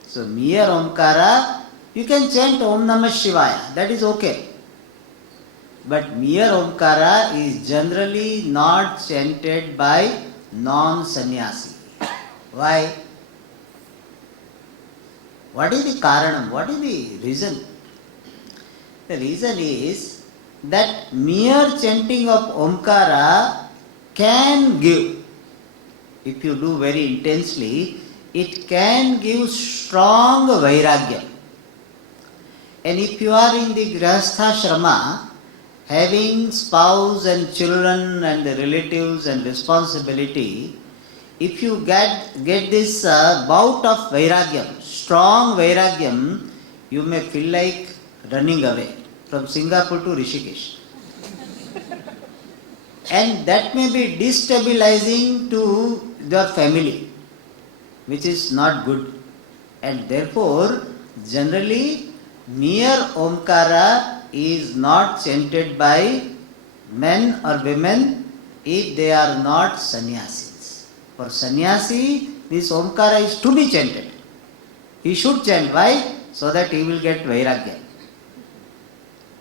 So, mere Omkara, you can chant Om Namah Shivaya, that is okay. But mere Omkara is generally not chanted by non-sannyasi. Why? What is the karanam? What is the reason? The reason is that mere chanting of Omkara can give, if you do very intensely, it can give strong vairagya. And if you are in the Grihastha having spouse and children and the relatives and responsibility, if you get this bout of vairagyam, strong vairagyam, you may feel like running away from Singapore to Rishikesh. And that may be destabilizing to your family, which is not good. And therefore, generally, mere Omkara is not chanted by men or women if they are not sannyasis. For sannyasi, this Omkara is to be chanted. He should chant. Why? So that he will get vairagya.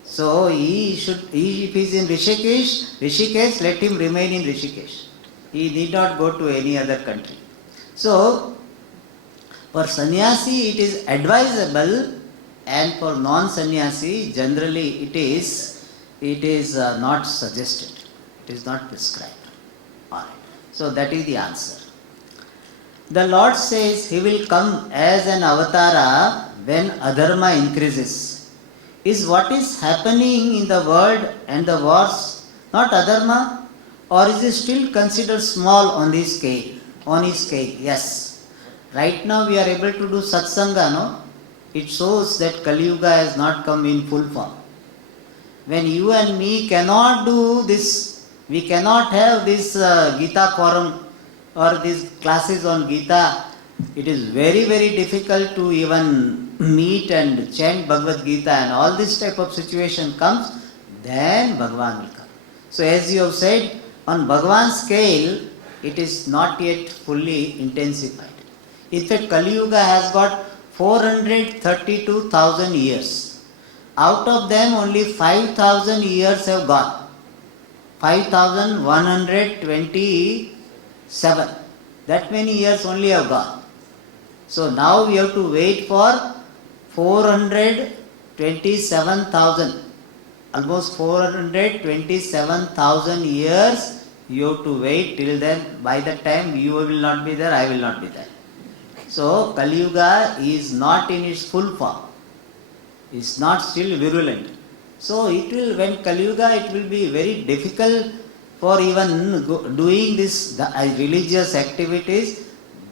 So if he is in Rishikesh, let him remain in Rishikesh. He need not go to any other country. So, for sannyasi it is advisable, and for non-sannyasi generally it is not suggested. It is not prescribed. Alright. So that is the answer. The Lord says He will come as an avatara when adharma increases. Is what is happening in the world and the wars not adharma, or is it still considered small on his scale? On his scale, yes. Right now we are able to do satsanga, no? It shows that Kali Yuga has not come in full form. When you and me cannot do this, we cannot have this Gita forum or these classes on Gita, it is very, very difficult to even meet and chant Bhagavad Gita, and all this type of situation comes, then Bhagavan will come. So as you have said, on Bhagavan's scale, it is not yet fully intensified. In fact, Kali Yuga has got 432,000 years. Out of them, only 5,000 years have gone. 5,127. That many years only have gone. So now we have to wait for 427,000. Almost 427,000 years you have to wait till then. By that time you will not be there, I will not be there. So Kali Yuga is not in its full form. It is not still virulent. So it will, when Kali Yuga, it will be very difficult for even doing this religious activities.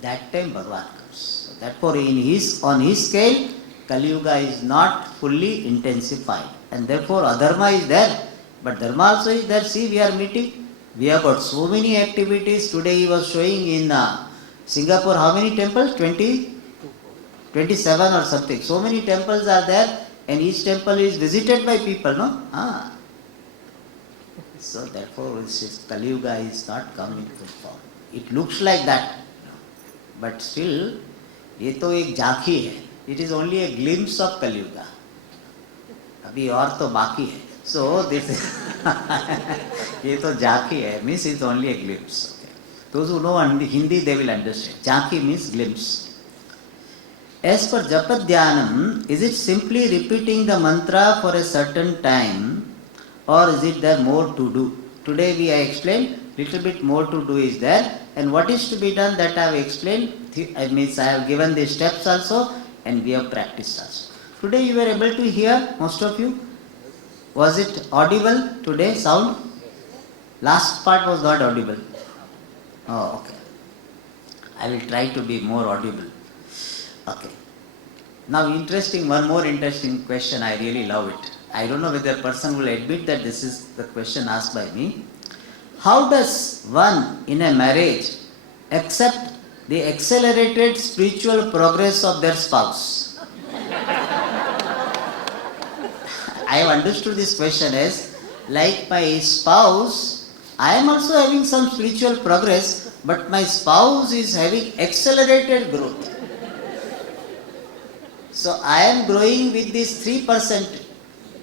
That time Bhagavan comes. So therefore on his scale, Kali Yuga is not fully intensified. And therefore adharma is there. But dharma also is there. See, we are meeting. We have got so many activities. Today he was showing in Singapore, how many temples? 27 or something. So many temples are there, and each temple is visited by people, no? So therefore, Kali Yuga is not coming to form. It looks like that, but still, ये तो एक झांकी है. It is only a glimpse of Kali Yuga. अभी और तो बाकी है. So this ये तो झांकी है. Means it's only a glimpse. Okay. Those who know Hindi, they will understand. झांकी means glimpse. As for Japa Dhyanam, is it simply repeating the mantra for a certain time, or is it there more to do? Today we have explained, little bit more to do is there, and what is to be done, that I have explained. I have given the steps also, and we have practiced also. Today you were able to hear, most of you? Was it audible today, sound? Last part was not audible. Oh, okay. I will try to be more audible. Okay. Now one more interesting question, I really love it. I don't know whether a person will admit that this is the question asked by me. How does one in a marriage accept the accelerated spiritual progress of their spouse? I have understood this question as, like my spouse, I am also having some spiritual progress, but my spouse is having accelerated growth. So I am growing with this 3%.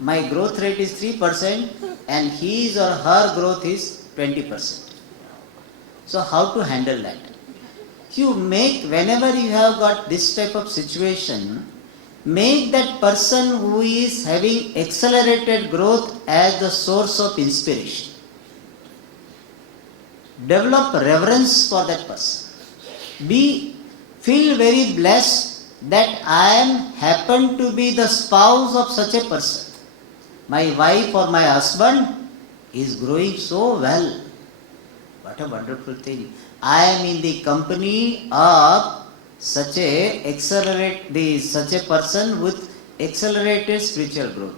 My growth rate is 3%, and his or her growth is 20%. So how to handle that? Whenever you have got this type of situation, make that person who is having accelerated growth as the source of inspiration. Develop reverence for that person. Feel very blessed that I am happen to be the spouse of such a person. My wife or my husband is growing so well. What a wonderful thing. I am in the company of such a person with accelerated spiritual growth.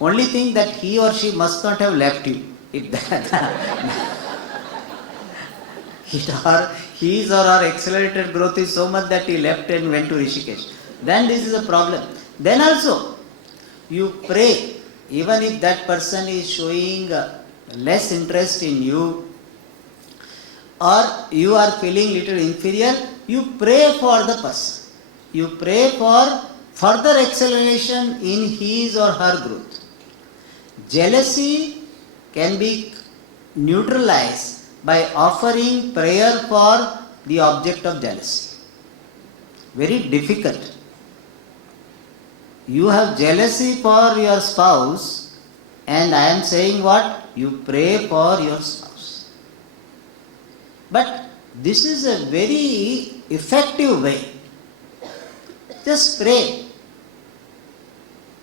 Only thing that he or she must not have left you. If that his or her accelerated growth is so much that he left and went to Rishikesh, then this is a problem. Then also, you pray, even if that person is showing less interest in you, or you are feeling little inferior, you pray for the person. You pray for further acceleration in his or her growth. Jealousy can be neutralized by offering prayer for the object of jealousy. Very difficult. You have jealousy for your spouse, and I am saying what? You pray for your spouse. But this is a very effective way. Just pray.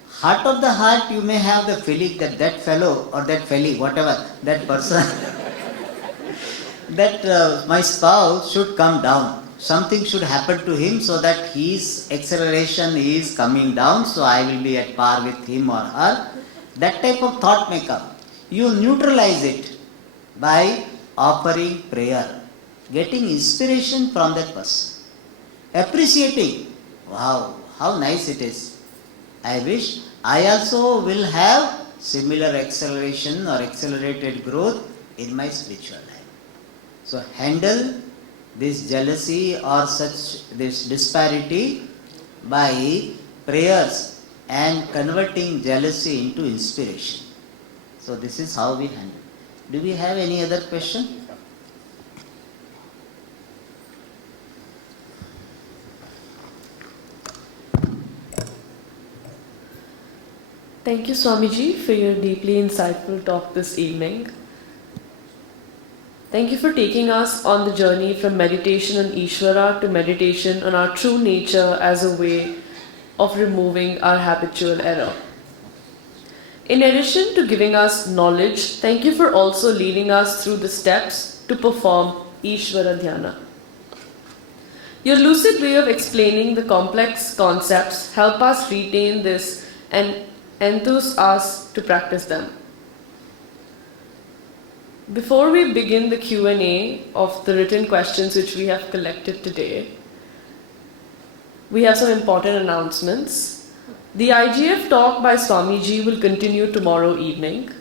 Heart of the heart, you may have the feeling that that fellow or that felly, whatever, that person, that my spouse should come down. Something should happen to him so that his acceleration is coming down, so I will be at par with him or her. That type of thought may come. You neutralize it by offering prayer, getting inspiration from that person, appreciating, wow, how nice it is. I wish I also will have similar acceleration or accelerated growth in my spiritual life. So handle this jealousy or this disparity by prayers and converting jealousy into inspiration. So this is how we handle. Do we have any other question? Thank you, Swamiji, for your deeply insightful talk this evening. Thank you for taking us on the journey from meditation on Ishvara to meditation on our true nature as a way of removing our habitual error. In addition to giving us knowledge, thank you for also leading us through the steps to perform Ishvara Dhyana. Your lucid way of explaining the complex concepts help us retain this and enthuse us to practice them. Before we begin the Q&A of the written questions which we have collected today, we have some important announcements. The IGF talk by Swamiji will continue tomorrow evening.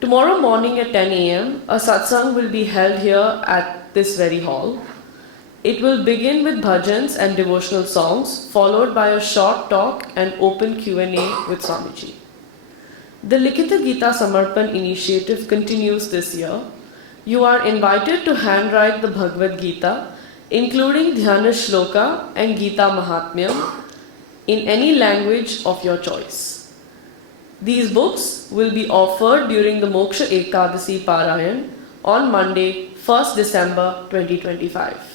Tomorrow morning at 10 a.m., a satsang will be held here at this very hall. It will begin with bhajans and devotional songs, followed by a short talk and open Q&A with Swamiji. The Likita Gita Samarpan initiative continues this year. You are invited to handwrite the Bhagavad Gita, including Dhyana Shloka and Gita Mahatmyam, in any language of your choice. These books will be offered during the Moksha Ekadasi Parayan on Monday, 1st December 2025.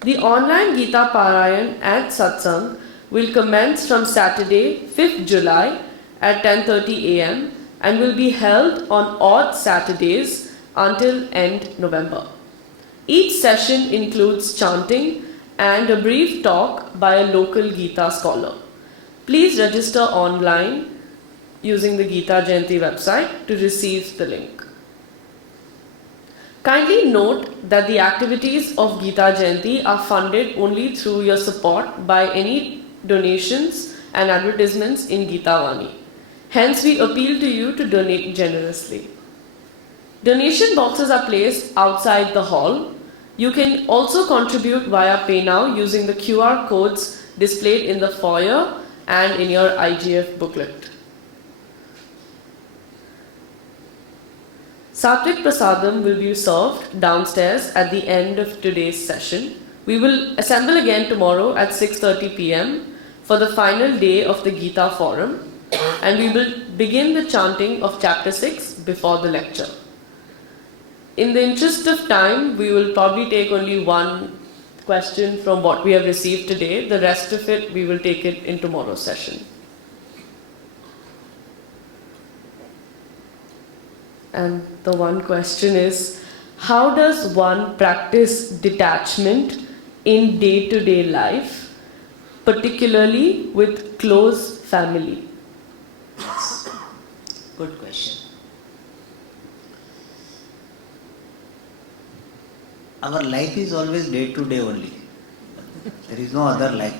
The online Gita Parayan and Satsang will commence from Saturday, 5th July at 10:30 a.m. and will be held on odd Saturdays until end November. Each session includes chanting and a brief talk by a local Gita scholar. Please register online using the Gita Jayanti website to receive the link. Kindly note that the activities of Gita Jayanti are funded only through your support by any donations and advertisements in Gita Vani. Hence, we appeal to you to donate generously. Donation boxes are placed outside the hall. You can also contribute via PayNow using the QR codes displayed in the foyer and in your IGF booklet. Satvik Prasadam will be served downstairs at the end of today's session. We will assemble again tomorrow at 6:30 p.m. for the final day of the Gita Forum, and we will begin the chanting of chapter 6 before the lecture. In the interest of time, we will probably take only one question from what we have received today. The rest of it, we will take it in tomorrow's session. And the one question is, how does one practice detachment in day-to-day life, particularly with close family? Yes. Good question. Our life is always day to day only. There is no other life.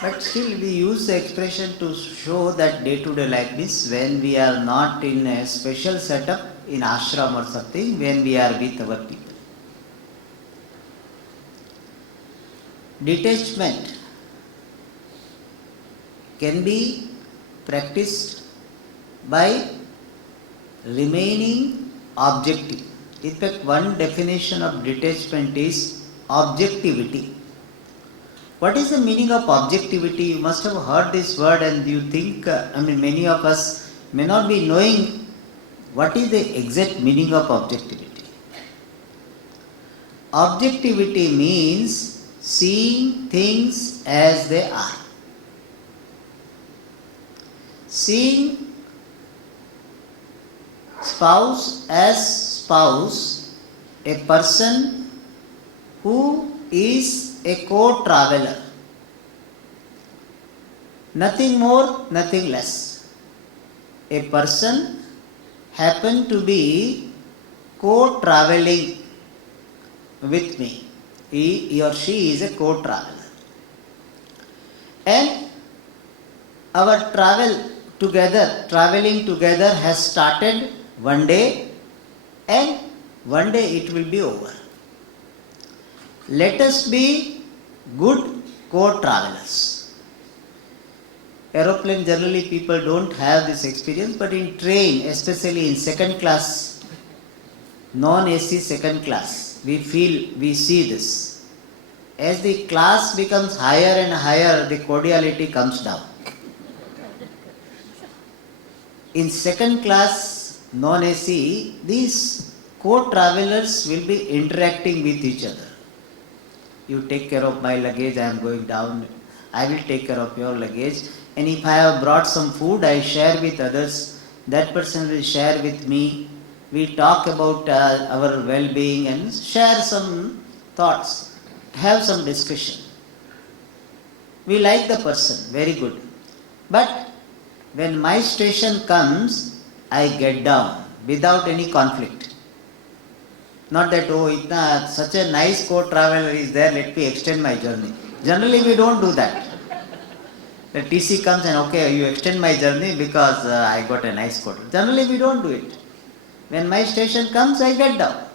But still we use the expression to show that day to day life means when we are not in a special setup in ashram or something, when we are with our people. Detachment can be practiced by remaining objective. In fact, one definition of detachment is objectivity. What is the meaning of objectivity? You must have heard this word and you think, many of us may not be knowing what is the exact meaning of objectivity. Objectivity means seeing things as they are. Seeing spouse as spouse, a person who is a co-traveler. Nothing more, nothing less. A person happened to be co-traveling with me. He or she is a co-traveler. And our traveling together has started one day, and one day it will be over. Let us be good co-travelers. Aeroplane, generally people don't have this experience, but in train, especially in second class, non-AC second class, we see this. As the class becomes higher and higher, the cordiality comes down. In second class non-AC, these co-travelers will be interacting with each other. You take care of my luggage, I am going down. I will take care of your luggage. And if I have brought some food, I share with others. That person will share with me. We talk about our well-being and share some thoughts, have some discussion. We like the person, very good. But when my station comes, I get down without any conflict. Not that, such a nice co-traveler is there, let me extend my journey. Generally we don't do that. The TC comes and okay, you extend my journey because I got a nice co-traveler. Generally we don't do it. When my station comes, I get down.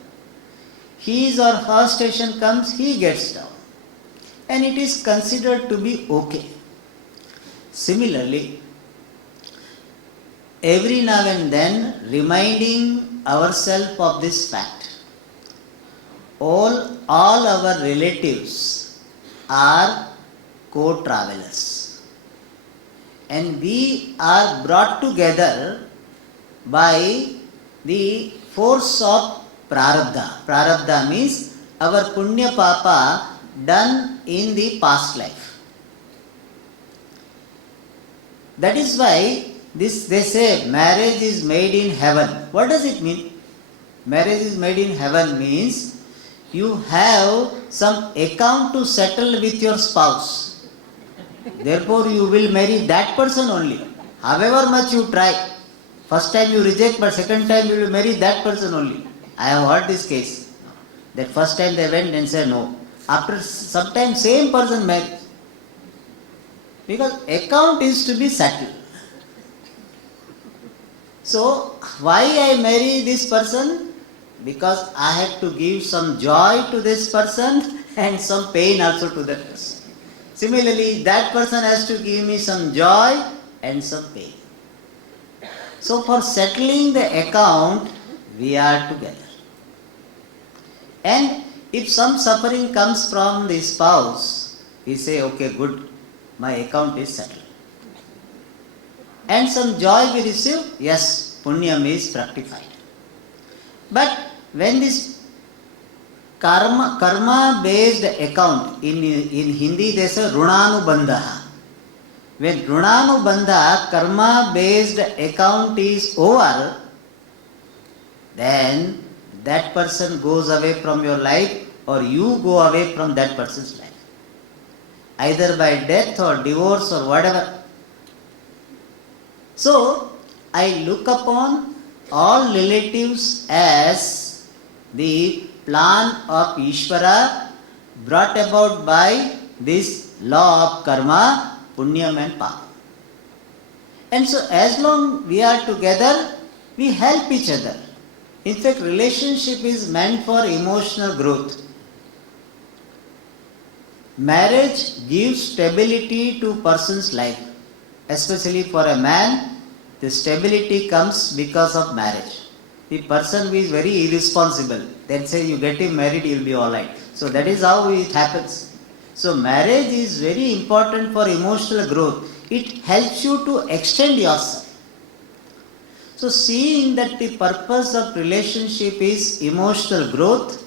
His or her station comes, he gets down. And it is considered to be okay. Similarly, every now and then reminding ourselves of this fact. All our relatives are co-travelers. And we are brought together by the force of prarabdha. Prarabdha means our punya papa done in the past life. That is why they say marriage is made in heaven. What does it mean? Marriage is made in heaven means you have some account to settle with your spouse. Therefore you will marry that person only. However much you try. First time you reject, but second time you will marry that person only. I have heard this case. That first time they went and said no. After some time same person marries. Because account is to be settled. So why I marry this person? Because I have to give some joy to this person and some pain also to that person. Similarly, that person has to give me some joy and some pain. So for settling the account, we are together. And if some suffering comes from the spouse, we say, okay, good, my account is settled. And some joy we receive, yes, punyam is fructified. But when this karma based account, in Hindi they say runanubandha. When runanubandha, karma based account is over, then that person goes away from your life or you go away from that person's life. Either by death or divorce or whatever. So, I look upon all relatives as the plan of Ishvara brought about by this law of karma, punyam and papa. And so as long we are together, we help each other. In fact, relationship is meant for emotional growth. Marriage gives stability to person's life. Especially for a man, the stability comes because of marriage. The person who is very irresponsible, then say you get him married, he will be alright. So that is how it happens. So marriage is very important for emotional growth. It helps you to extend yourself. So seeing that the purpose of relationship is emotional growth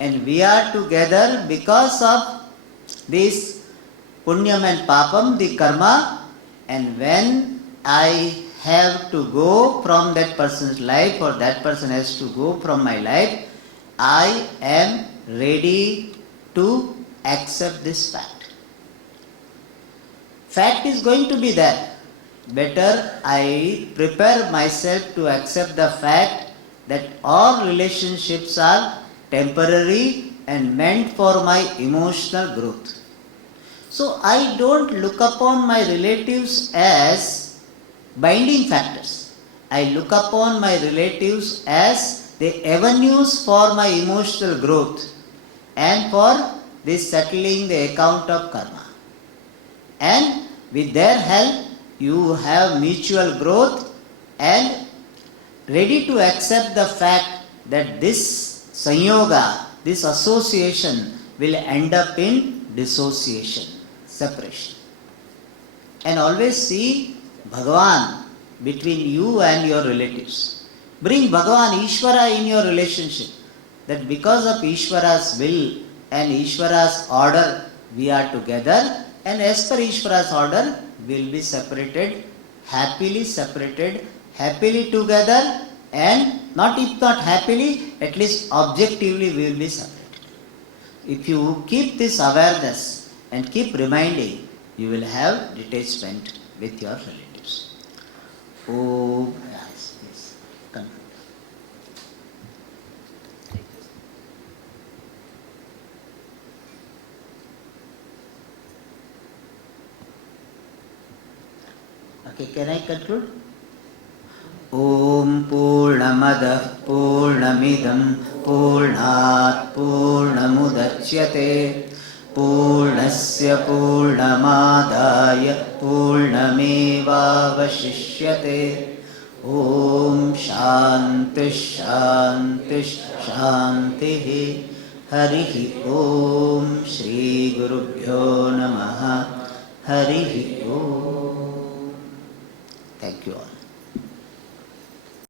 and we are together because of this punyam and papam, the karma, and when I have to go from that person's life or that person has to go from my life, I am ready to accept this fact. Fact is going to be there. Better I prepare myself to accept the fact that all relationships are temporary and meant for my emotional growth. So I don't look upon my relatives as binding factors. I look upon my relatives as the avenues for my emotional growth and for this settling the account of karma. And with their help, you have mutual growth and ready to accept the fact that this sanyoga, this association will end up in dissociation, separation. And always see Bhagavan between you and your relatives. Bring Bhagavan, Ishvara in your relationship. That because of Ishvara's will and Ishvara's order, we are together, and as per Ishvara's order, we will be separated, happily together, and not if not happily, at least objectively we will be separated. If you keep this awareness and keep reminding, you will have detachment with your relatives. Oh, yes, yes. Come. Okay, can I conclude? Om Purnamadah Purnamidam Purnat Purnamudachyate Purnasya Purnamadaya Purnamevavashishyate. Om Shanti Shanti Shanti. Harihi Om Shri Gurubhyo Namaha. Harihi Om. Thank you all.